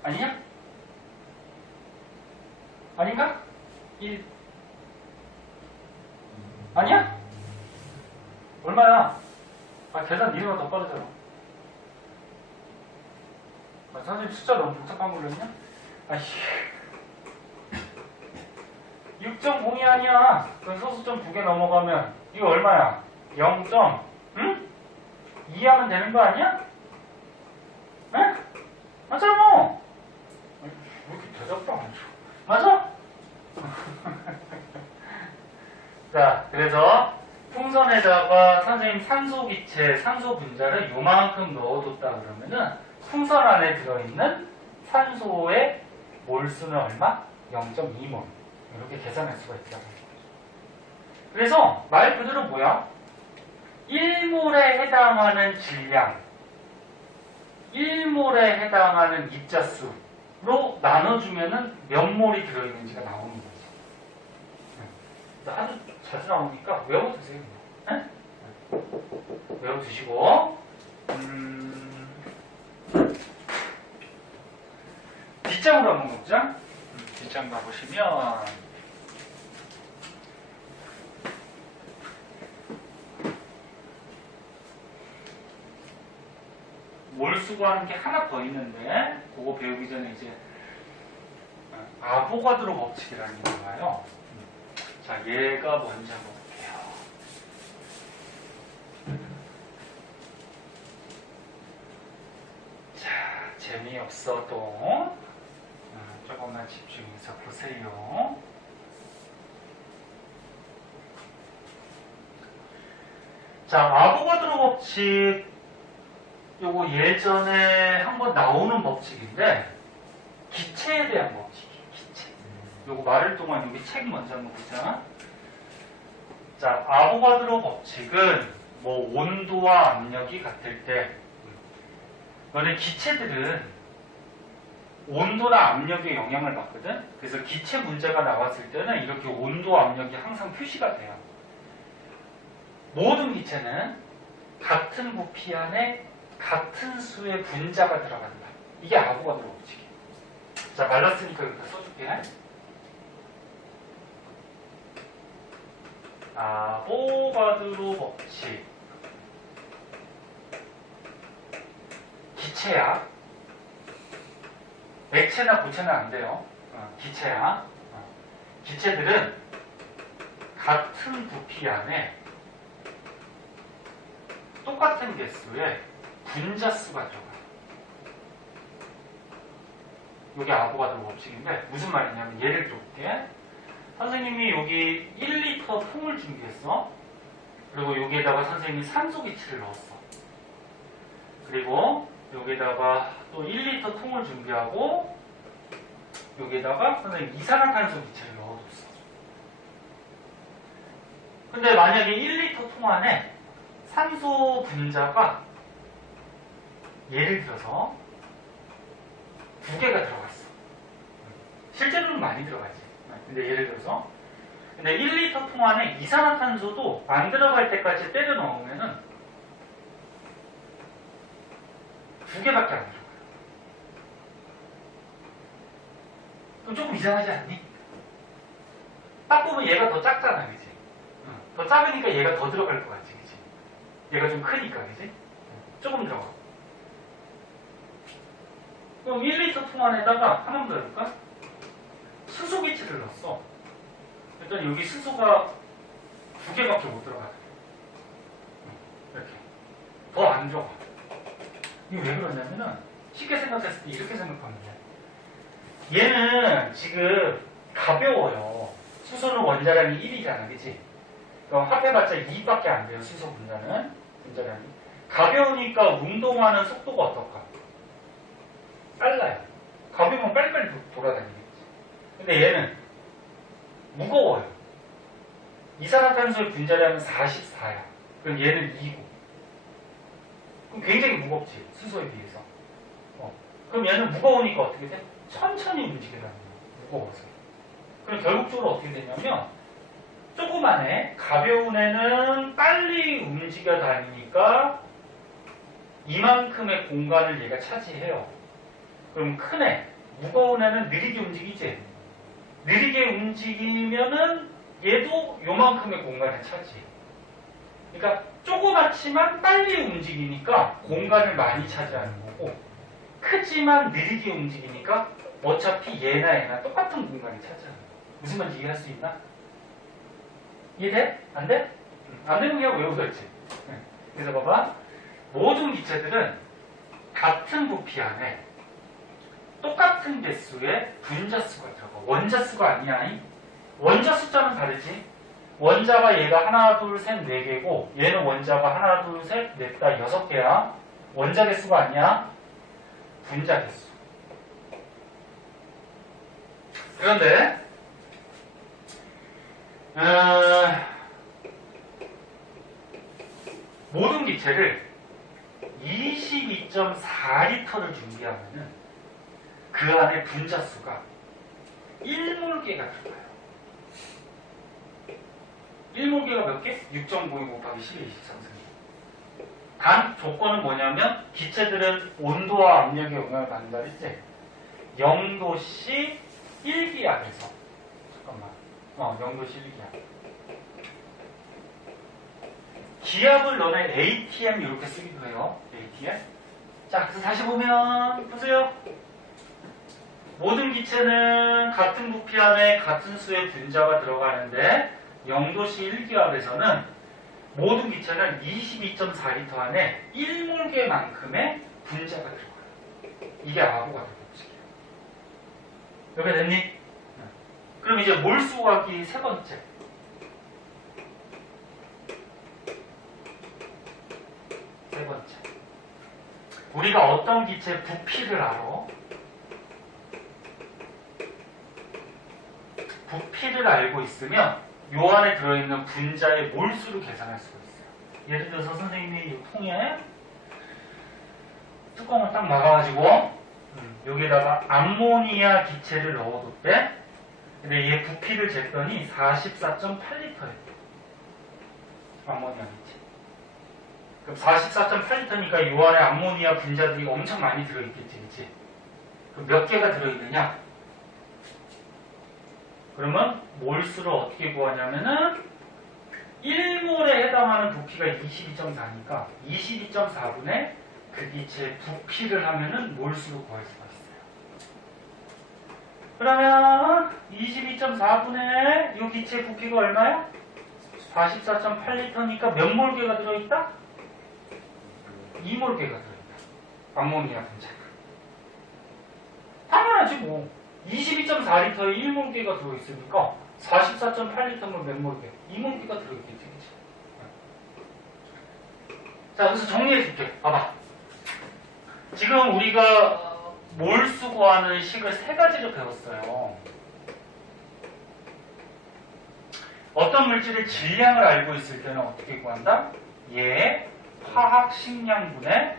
아니냐? 아닌가? 1 아니야? 얼마야? 계산 니네가 더 빠르잖아. 선생님 숫자 너무 복잡한 걸로 했냐? 아씨 6.0이 아니야. 그 소수점 2개 넘어가면 이거 얼마야? 0. 응? 2 하면 되는 거 아니야? 응? 맞잖아. 왜 이렇게 대답도 안 줘? 맞아? 자, 그래서 풍선에다가 선생님 산소기체, 산소 분자를 요만큼 넣어뒀다 그러면은 풍선 안에 들어있는 산소의 몰수는 얼마? 0.2몰. 이렇게 계산할 수가 있다. 그래서 말 그대로 뭐야? 1몰에 해당하는 질량, 1몰에 해당하는 입자수로 나눠주면은 몇 몰이 들어있는지가 나오는 거지. 아주 자주 나오니까 외워두세요. 네? 외워두시고 뒷장으로 한번 가보자. 뒷장 가보시면 몰수고 하는 게 하나 더 있는데 그거 배우기 전에 이제 아보가드로 법칙이라는 게 나와요. 자, 얘가 먼저 볼게요. 자, 재미없어도 조금만 집중해서 보세요. 자, 아보가드로 법칙 요거 예전에 한번 나오는 법칙인데 기체에 대한 법칙이에요. 기체. 요거 말을 동안 여기 책 먼저 한번 보자. 자, 아보가드로 법칙은 뭐 온도와 압력이 같을 때 너네 기체들은 온도나 압력에 영향을 받거든. 그래서 기체 문제가 나왔을 때는 이렇게 온도, 압력이 항상 표시가 돼요. 모든 기체는 같은 부피 안에 같은 수의 분자가 들어간다. 이게 아보가드로 법칙이에요. 자, 말랐으니까 여기다 써줄게. 아보가드로 법칙. 기체야. 액체나 고체는 안 돼요. 기체야. 기체들은 같은 부피 안에 똑같은 개수의 분자수가 들어가요. 이게 아보가드로 법칙인데 무슨 말이냐면 예를 들어볼게. 선생님이 여기 1리터 통을 준비했어. 그리고 여기에다가 선생님이 산소 기체를 넣었어. 그리고 여기에다가 또 1리터 통을 준비하고 여기에다가 선생님 이산화탄소 기체를 넣어뒀어. 근데 만약에 1리터 통 안에 산소 분자가 예를 들어서 2개가 들어갔어. 실제로는 많이 들어가지. 근데 예를 들어서 근데 1리터 통 안에 이산화탄소도 안 들어갈 때까지 때려 넣으면은 2개밖에 안 들어가요. 그럼 조금 이상하지 않니? 딱 보면 얘가 더 작잖아, 그치? 더 작으니까 얘가 더 들어갈 것 같지, 그치? 얘가 좀 크니까, 그치? 조금 들어가. 그럼 1리터 통 안에다가 하나만 더 해볼까? 수소 기체를 넣었어. 일단 여기 수소가 2개밖에 못 들어가. 이렇게. 더 안 들어가. 이게 왜 그러냐면은 쉽게 생각했을 때 이렇게 생각하면 돼. 얘는 지금 가벼워요. 수소는 원자량이 1이잖아, 그치? 그럼 합해봤자 2밖에 안 돼요, 수소 분자는. 분자량이. 가벼우니까 운동하는 속도가 어떨까? 빨라요. 가벼우면 빨리빨리 돌아다니겠지. 근데 얘는 무거워요. 이산화탄소의 분자량은 44야. 그럼 얘는 2고. 그럼 굉장히 무겁지, 수소에 비해서. 그럼 얘는 무거우니까 어떻게 돼? 천천히 움직이라는 거야, 무거워서. 그럼 결국적으로 어떻게 되냐면 조그만 애, 가벼운 애는 빨리 움직여 다니니까 이만큼의 공간을 얘가 차지해요. 그럼 큰 애, 무거운 애는 느리게 움직이지. 느리게 움직이면은 얘도 요만큼의 공간을 차지해. 그러니까 조그맣지만 빨리 움직이니까 공간을 많이 차지하는 거고, 크지만 느리게 움직이니까 어차피 얘나 똑같은 공간을 차지하는 거야. 무슨 말인지 이해할 수 있나? 이해돼? 안 돼? 안 되면 그냥 외우겠지. 그래서 봐봐. 모든 기체들은 같은 부피 안에 똑같은 개수의 분자수가 들어가. 원자수가 아니야. 원자 숫자는 다르지. 원자가 얘가 하나, 둘, 셋, 네 개고 얘는 원자가 하나, 둘, 셋, 넷, 다 6개야. 원자 개수가 아니야. 분자 개수. 그런데 모든 기체를 22.4리터를 준비하면은 그 안에 분자수가 1몰개가 들어가요. 1몰개가 몇 개? 6.92 곱하기 12, 23승. 단 조건은 뭐냐면 기체들은 온도와 압력에 영향을 받는다 그랬지? 0도씨 1기압에서 잠깐만 0도씨 1기압 기압을 너네 ATM 이렇게 쓰기도 해요. ATM. 자, 그래서 다시 보면 보세요. 모든 기체는 같은 부피 안에 같은 수의 분자가 들어가는데 0도씨 1기압에서는 모든 기체는 22.4리터 안에 1몰개만큼의 분자가 들어가요. 이게 아보가드로 법칙이에요. 이렇게 됐니? 그럼 이제 몰수 구하기 세 번째. 세 번째. 우리가 어떤 기체 부피를 알아? 부피를 알고 있으면 요 안에 들어있는 분자의 몰수를 계산할 수가 있어요. 예를 들어서 선생님이 이 통에 뚜껑을 딱 막아가지고 여기에다가 암모니아 기체를 넣어뒀대. 근데 얘 부피를 쟀더니 44.8리터예요. 암모니아 기체. 그럼 44.8리터니까 이 안에 암모니아 분자들이 엄청 많이 들어있겠지, 그치? 그럼 몇 개가 들어있느냐? 그러면 몰수를 어떻게 구하냐면은 1몰에 해당하는 부피가 22.4니까 22.4분의 그 기체의 부피를 하면은 몰수로 구할 수가 있어요. 그러면 22.4분의 이 기체의 부피가 얼마야? 44.8리터니까 몇 몰개가 들어있다? 2몰개가 들어있다. 암모니아 분자가. 당연하지 뭐. 22.4리터에 1몰개가 들어있으니까 44.8리터면 몇 몰개? 2몰개가 들어있겠지, 그치? 자, 그래서 정리해줄게. 봐봐. 지금 우리가 몰수 구하는 식을 세 가지를 배웠어요. 어떤 물질의 질량을 알고 있을 때는 어떻게 구한다? 얘 화학 식량분의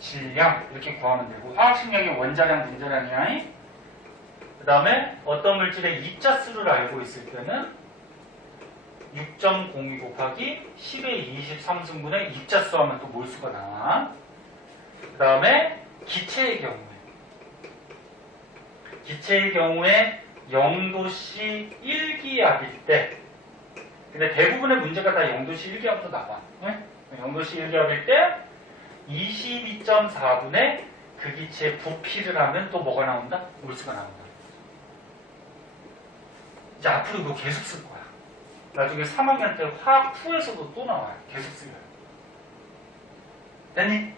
질량 이렇게 구하면 되고, 화학 식량이 원자량, 분자량이야. 그 다음에 어떤 물질의 입자수를 알고 있을 때는 6.02 곱하기 10의 23승분의 입자수 하면 또 몰수가 나와. 그 다음에 기체의 경우에 0도씨 1기압일 때, 근데 대부분의 문제가 다 0도씨 1기압으로 나와. 0도씨 1기압일 때 22.4분의 그 기체의 부피를 하면 또 뭐가 나온다? 몰수가 나온다. 이제 앞으로 이거 계속 쓸 거야. 나중에 3학년 때 화학 2에서도 또 나와요. 계속 쓰여요. 됐니?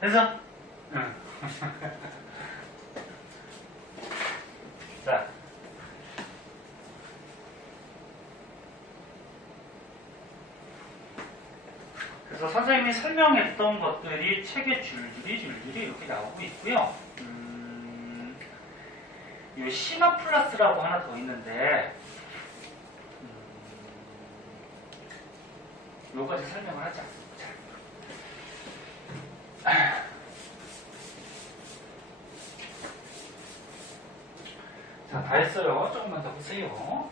됐어? 응. 자. 그래서 선생님이 설명했던 것들이 책에 줄줄이 이렇게 나오고 있고요. 이 시마 플러스라고 하나 더 있는데, 요까지 설명을 하자. 자, 다 했어요. 조금만 더 보세요.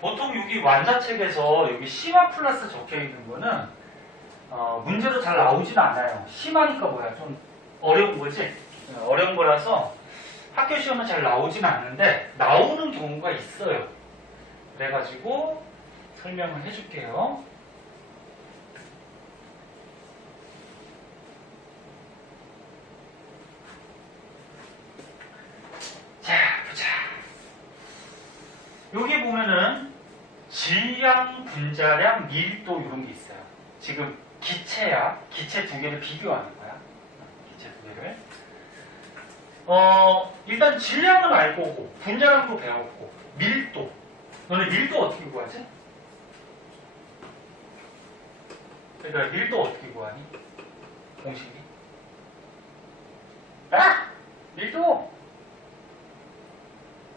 보통 여기 완자책에서 여기 시마 플러스 적혀 있는 거는 문제로 잘 나오진 않아요. 심하니까 뭐야, 좀 어려운 거지. 어려운 거라서 학교 시험은 잘 나오진 않는데 나오는 경우가 있어요. 그래가지고 설명을 해줄게요. 자, 보자. 여기 보면은 질량, 분자량, 밀도 이런 게 있어요. 지금 기체야. 기체 두 개를 비교하는 거야. 기체 두 개를. 일단 질량은 알고 오고, 분자량도 배웠고, 밀도. 너네 밀도 어떻게 구하지? 그러니까 밀도 어떻게 구하니? 공식이? 아! 밀도!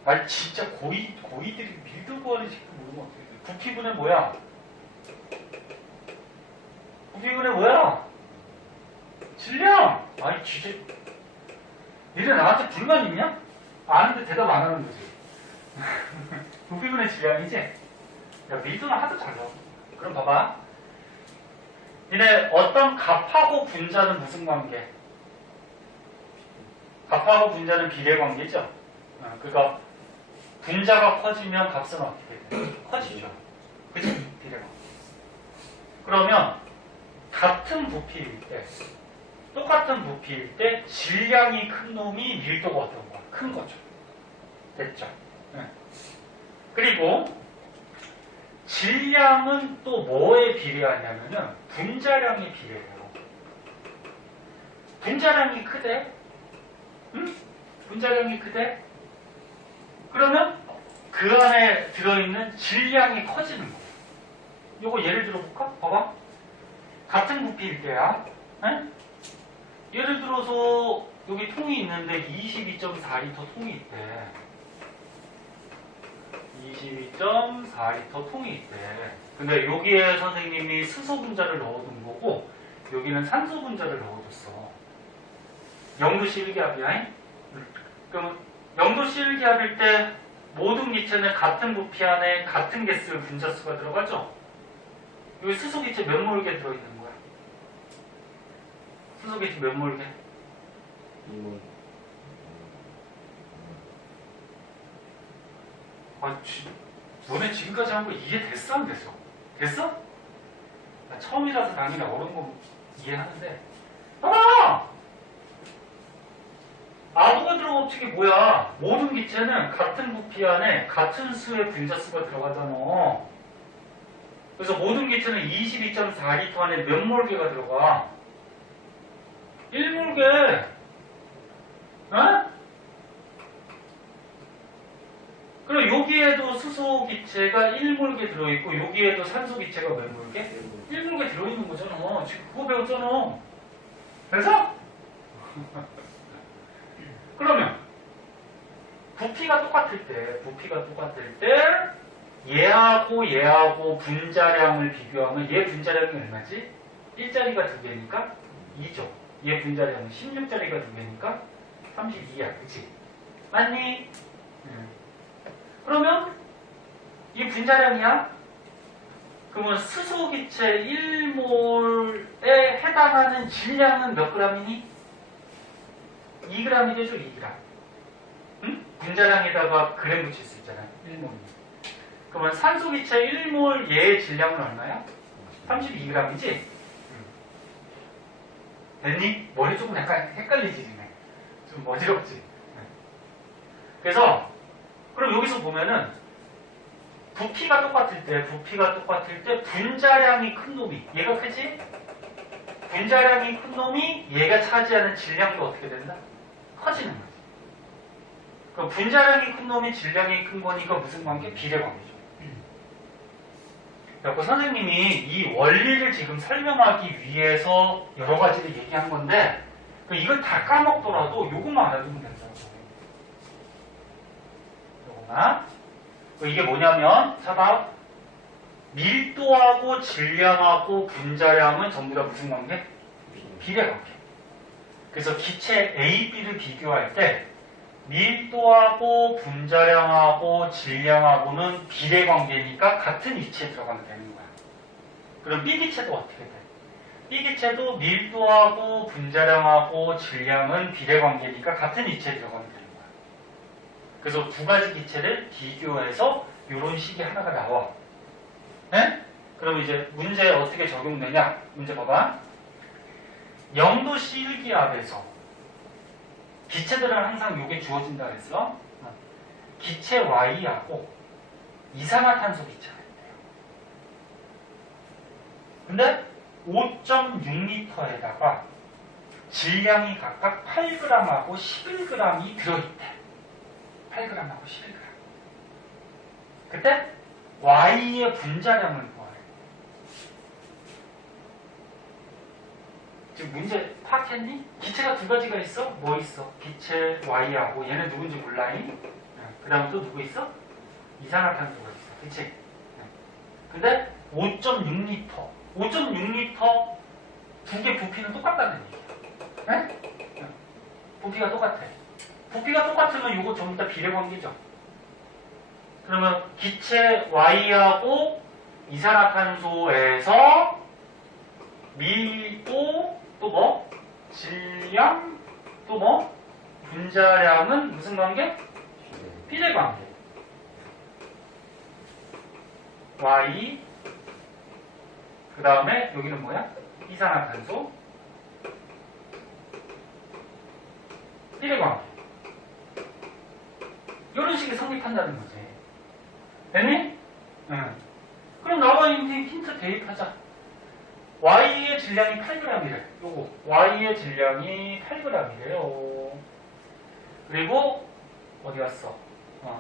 아니, 진짜 고이들이 밀도 구하는 식도 모르면 어떻게 돼? 부피분의 뭐야? 부피분의 뭐야? 질량! 아니, 진짜. 니네 나한테 불만 있냐? 아는데 대답 안 하는 거지. 부피분의 질량이지? 야, 밀도는 하도 잘 나와. 그럼 봐봐. 니네 어떤 값하고 분자는 무슨 관계? 값하고 분자는 비례 관계죠? 그러니까 분자가 커지면 값은 어떻게 돼? 커지죠. 그치? 비례 관계. 그러면 같은 부피일 때, 똑같은 부피일 때 질량이 큰 놈이 밀도가 어떤 거야? 큰 거죠. 됐죠? 네. 그리고 질량은 또 뭐에 비례하냐면은 분자량에 비례해요. 분자량이 크대? 응? 분자량이 크대? 그러면 그 안에 들어있는 질량이 커지는 거야. 요거 예를 들어볼까? 봐봐. 같은 부피일 때야. 응? 예를 들어서 여기 통이 있는데 22.4리터 통이 있대. 22.4리터 통이 있대. 근데 여기에 선생님이 수소 분자를 넣어둔 거고 여기는 산소 분자를 넣어줬어. 0도씨 1기압이야. 그럼 0도씨 1기압일 때 모든 기체는 같은 부피 안에 같은 개수 분자수가 들어가죠? 여기 수소 기체 몇 몰게 들어있는 거야? 수소 기체 몇 몰게? 2몰. 너네 지금까지 한 거 이해됐어 안 됐어? 됐어? 나 처음이라서 당연히 어려운 거 이해하는데 봐봐! 아보가드로 법칙이 뭐야? 모든 기체는 같은 부피 안에 같은 수의 분자수가 들어가잖아. 그래서 모든 기체는 22.4리터 안에 몇 몰개가 들어가? 1몰개. 어? 그럼 여기에도 수소 기체가 1몰개 들어있고 여기에도 산소 기체가 몇 몰개? 1몰개 들어있는 거잖아. 지금 그거 배웠잖아. 그래서? 그러면 부피가 똑같을 때 얘하고 분자량을 비교하면 얘 분자량이 얼마지? 1자리가 2개니까 2죠. 얘 분자량은 16자리가 2개니까 32야. 그치? 맞니? 그러면 이 분자량이야? 그러면 수소기체 1몰에 해당하는 질량은 몇 g이니? 2g이 되죠, 2g. 응? 분자량에다가 그램 붙일 수 있잖아요. 1몰. 그러면 산소기체 1몰 얘의 질량은 얼마야? 32g이지? 됐니? 머리 조금 약간 헷갈리지, 지금. 좀 어지럽지? 그래서 그럼 여기서 보면은 부피가 똑같을 때 분자량이 큰 놈이 얘가 크지? 분자량이 큰 놈이 얘가 차지하는 질량도 어떻게 된다? 커지는 거지. 그럼 분자량이 큰 놈이 질량이 큰 거니까 무슨 관계? 비례관계죠. 그래서 선생님이 이 원리를 지금 설명하기 위해서 여러 가지를 얘기한 건데 이걸 다 까먹더라도 요것만 알아두면 된다고. 요거만. 이게 뭐냐면 봐봐. 밀도하고 질량하고 분자량은 전부 다 무슨 관계? 비례관계. 그래서 기체 A, B를 비교할 때 밀도하고 분자량하고 질량하고는 비례관계니까 같은 위치에 들어가면 되는 거야. 그럼 B 기체도 어떻게 돼? B 기체도 밀도하고 분자량하고 질량은 비례관계니까 같은 위치에 들어가면 되는 거야. 그래서 두 가지 기체를 비교해서 이런 식이 하나가 나와. 네? 그럼 이제 문제에 어떻게 적용되냐? 문제 봐봐. 0도씨 1기압에서 기체들은 항상 이게 주어진다 그랬어. 기체 Y하고 이산화탄소 기체가 있대요. 근데 5.6리터에다가 질량이 각각 8g하고 11g이 들어있대. 8g하고 11g. 그때 Y의 분자량을 구하래. 지금 문제 파악했니? 기체가 두 가지가 있어? 뭐 있어? 기체 Y하고 얘는 누군지 몰라잉? 그 다음 또 누구 있어? 이산화탄소가 있어. 그치? 근데 5.6리터 5.6리터 두 개 부피는 똑같다는 얘기야. 부피가 똑같아. 부피가 똑같으면 이거 전부 다 비례관계죠. 그러면 기체 Y하고 이산화탄소에서 밀도 또 뭐? 질량 또 뭐? 분자량은 무슨 관계? 비례관계. Y 그 다음에 여기는 뭐야? 이산화탄소 비례관계. 이런 식이 성립한다는 거지. 됐니? 응. 그럼 나와 있는 힌트 대입하자. Y의 질량이 8g이래. 요거. Y의 질량이 8g이래요. 그리고 어디 갔어?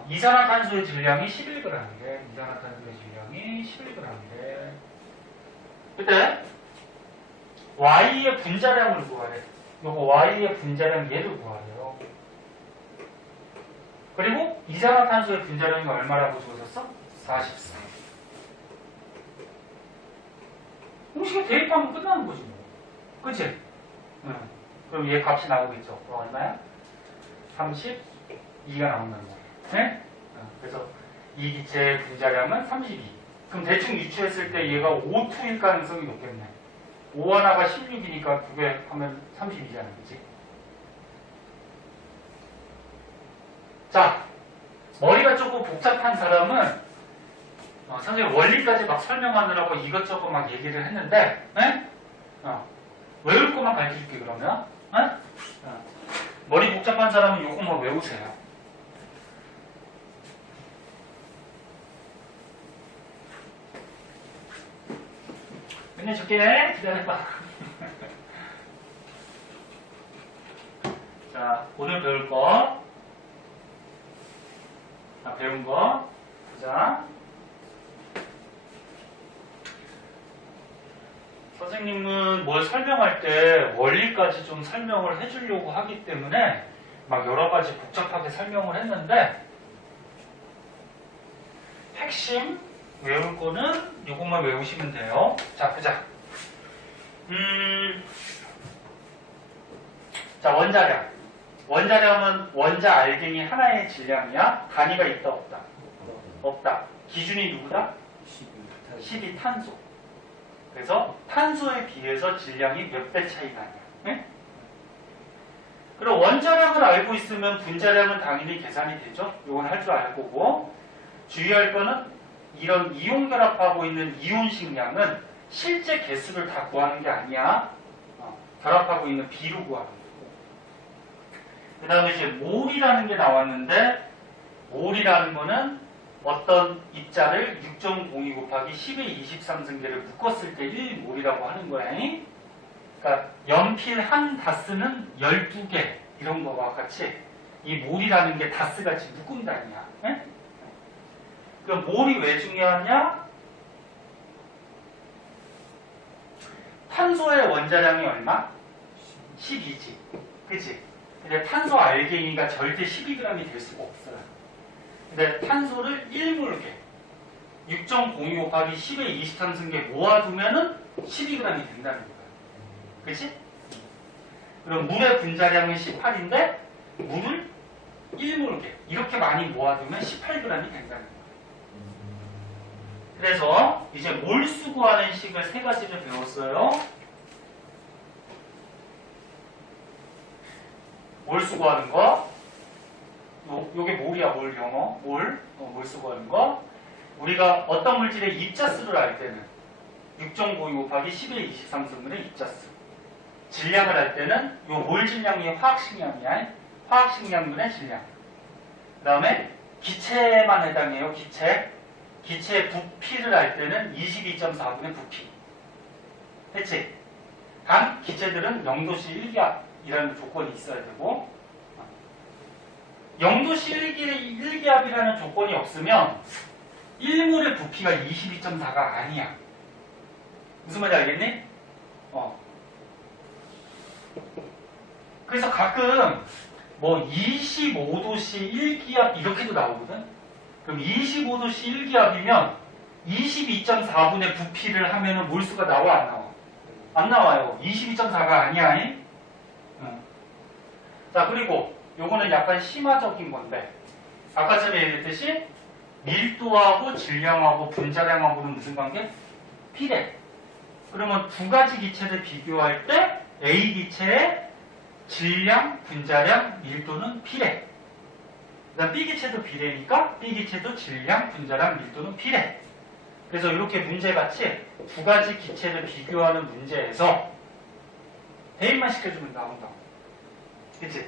이산화탄소의 질량이 11g이래. 이산화탄소의 질량이 11g이래. 그때 Y의 분자량을 구하래. 요거 Y의 분자량 얘를 구하래요. 그리고 이산화탄소의 분자량이 얼마라고 주어졌어? 44. 공식에 대입하면 끝나는 거지 뭐. 그치? 응. 그럼 얘 값이 나오겠죠. 그럼 얼마야? 32가 나온다는 거예요. 네? 그래서 이 기체의 분자량은 32. 그럼 대충 유추했을 때 얘가 O2일 가능성이 높겠네. 5 하나가 16이니까 두 개 하면 32잖아. 그치? 자, 머리가 조금 복잡한 사람은 선생님 원리까지 막 설명하느라고 이것저것 막 얘기를 했는데 외울 것만 가르쳐줄게 그러면. 머리 복잡한 사람은 요것만 외우세요. 끝내줄게. 기다려봐. 자, 오늘 배울 거. 배운 거. 보자. 선생님은 뭘 설명할 때 원리까지 좀 설명을 해주려고 하기 때문에 막 여러 가지 복잡하게 설명을 했는데 핵심 외울 거는 이것만 외우시면 돼요. 자, 보자. 자, 원자량. 원자량은 원자 알갱이 하나의 질량이야? 단위가 있다, 없다? 없다. 기준이 누구다? 12탄소. 그래서 탄소에 비해서 질량이 몇 배 차이가 나냐. 네? 그리고 원자량을 알고 있으면 분자량은 당연히 계산이 되죠. 이건 할 줄 알 거고. 주의할 거는 이런 이온 결합하고 있는 이온식량은 실제 개수를 다 구하는 게 아니야. 결합하고 있는 비로 구하는 거고. 그 다음에 이제 몰이라는 게 나왔는데 몰이라는 거는 어떤 입자를 6.02 곱하기 10의 23승계를 묶었을 때 1몰이라고 하는 거야. 그러니까 연필 한 다스는 12개 이런 거와 같이 이 몰이라는 게 다스같이 묶음단이야. 네? 그럼 몰이 왜 중요하냐? 탄소의 원자량이 얼마? 12지. 그치? 근데 탄소 알갱이가 절대 12g이 될 수가 없어요. 근데 탄소를 1몰게 6.02 곱하기 10의 23승계 모아두면은 12g이 된다는 거예요. 그치? 그럼 물의 분자량은 18인데 물을 1몰게 이렇게 많이 모아두면 18g이 된다는 거예요. 그래서 이제 몰수 구하는 식을 세 가지를 배웠어요. 몰수 구하는 거. 요게 몰이야, 몰 영어. 몰수 구하는 거. 우리가 어떤 물질의 입자수를 알 때는 6.92 곱하기 10의 23승분의 입자수. 질량을 할 때는 요 몰 질량이 화학식량이야. 화학식량분의 질량. 그 다음에 기체만 해당해요. 기체의 부피를 알 때는 22.4분의 부피. 됐지? 단 기체들은 0도씨 1기압이라는 조건이 있어야 되고 0도씨 1기압이라는 조건이 없으면 1몰의 부피가 22.4가 아니야. 무슨 말인지 알겠니? 그래서 가끔 뭐 25도씨 1기압 이렇게도 나오거든? 그럼 25도씨 1기압이면 22.4분의 부피를 하면은 몰수가 나와, 안 나와? 안 나와요. 22.4가 아니야. 자, 그리고 요거는 약간 심화적인 건데 아까 전에 얘기했듯이 밀도하고 질량하고 분자량하고는 무슨 관계? 비례. 그러면 두 가지 기체를 비교할 때 A 기체의 질량, 분자량, 밀도는 비례. 그다음 B 기체도 비례니까 B 기체도 질량, 분자량, 밀도는 비례. 그래서 이렇게 문제같이 두 가지 기체를 비교하는 문제에서 대입만 시켜주면 나온다고. 그치?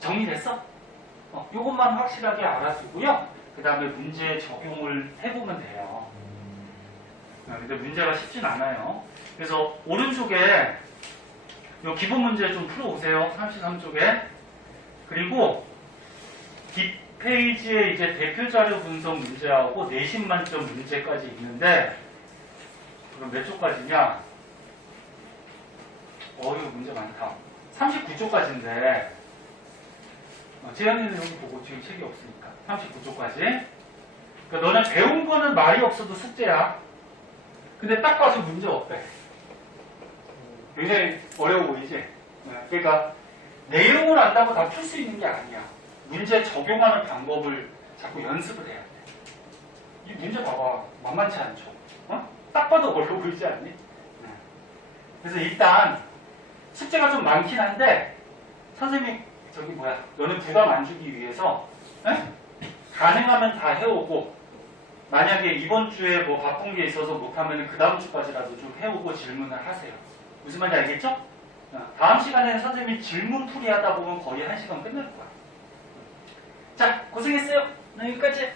정리됐어? 요것만 확실하게 알아두고요. 그 다음에 문제 적용을 해보면 돼요. 근데 문제가 쉽진 않아요. 그래서 오른쪽에 요 기본 문제 좀 풀어오세요. 33쪽에. 그리고 뒷페이지에 이제 대표자료 분석 문제하고 내신 만점 문제까지 있는데 그럼 몇 쪽까지냐? 이거 문제 많다. 39쪽까지인데 재현이는 여기 보고 지금 책이 없으니까 39쪽까지. 그러니까 너는 배운 거는 말이 없어도 숙제야. 근데 딱 봐서 문제 어때? 굉장히 어려워 보이지? 네, 그러니까 내용을 안다고 다 풀 수 있는 게 아니야. 문제 적용하는 방법을 자꾸 연습을 해야 돼. 이 문제 봐봐. 만만치 않죠? 어? 딱 봐도 어려워 보이지 않니? 네. 그래서 일단 숙제가 좀 많긴 한데 선생님이 너는 부담 안 주기 위해서 가능하면 다 해오고 만약에 이번 주에 뭐 바쁜 게 있어서 못하면 그 다음 주까지라도 좀 해오고 질문을 하세요. 무슨 말인지 알겠죠? 다음 시간에는 선생님이 질문풀이 하다 보면 거의 1시간 끝날 거야. 자, 고생했어요. 여기까지.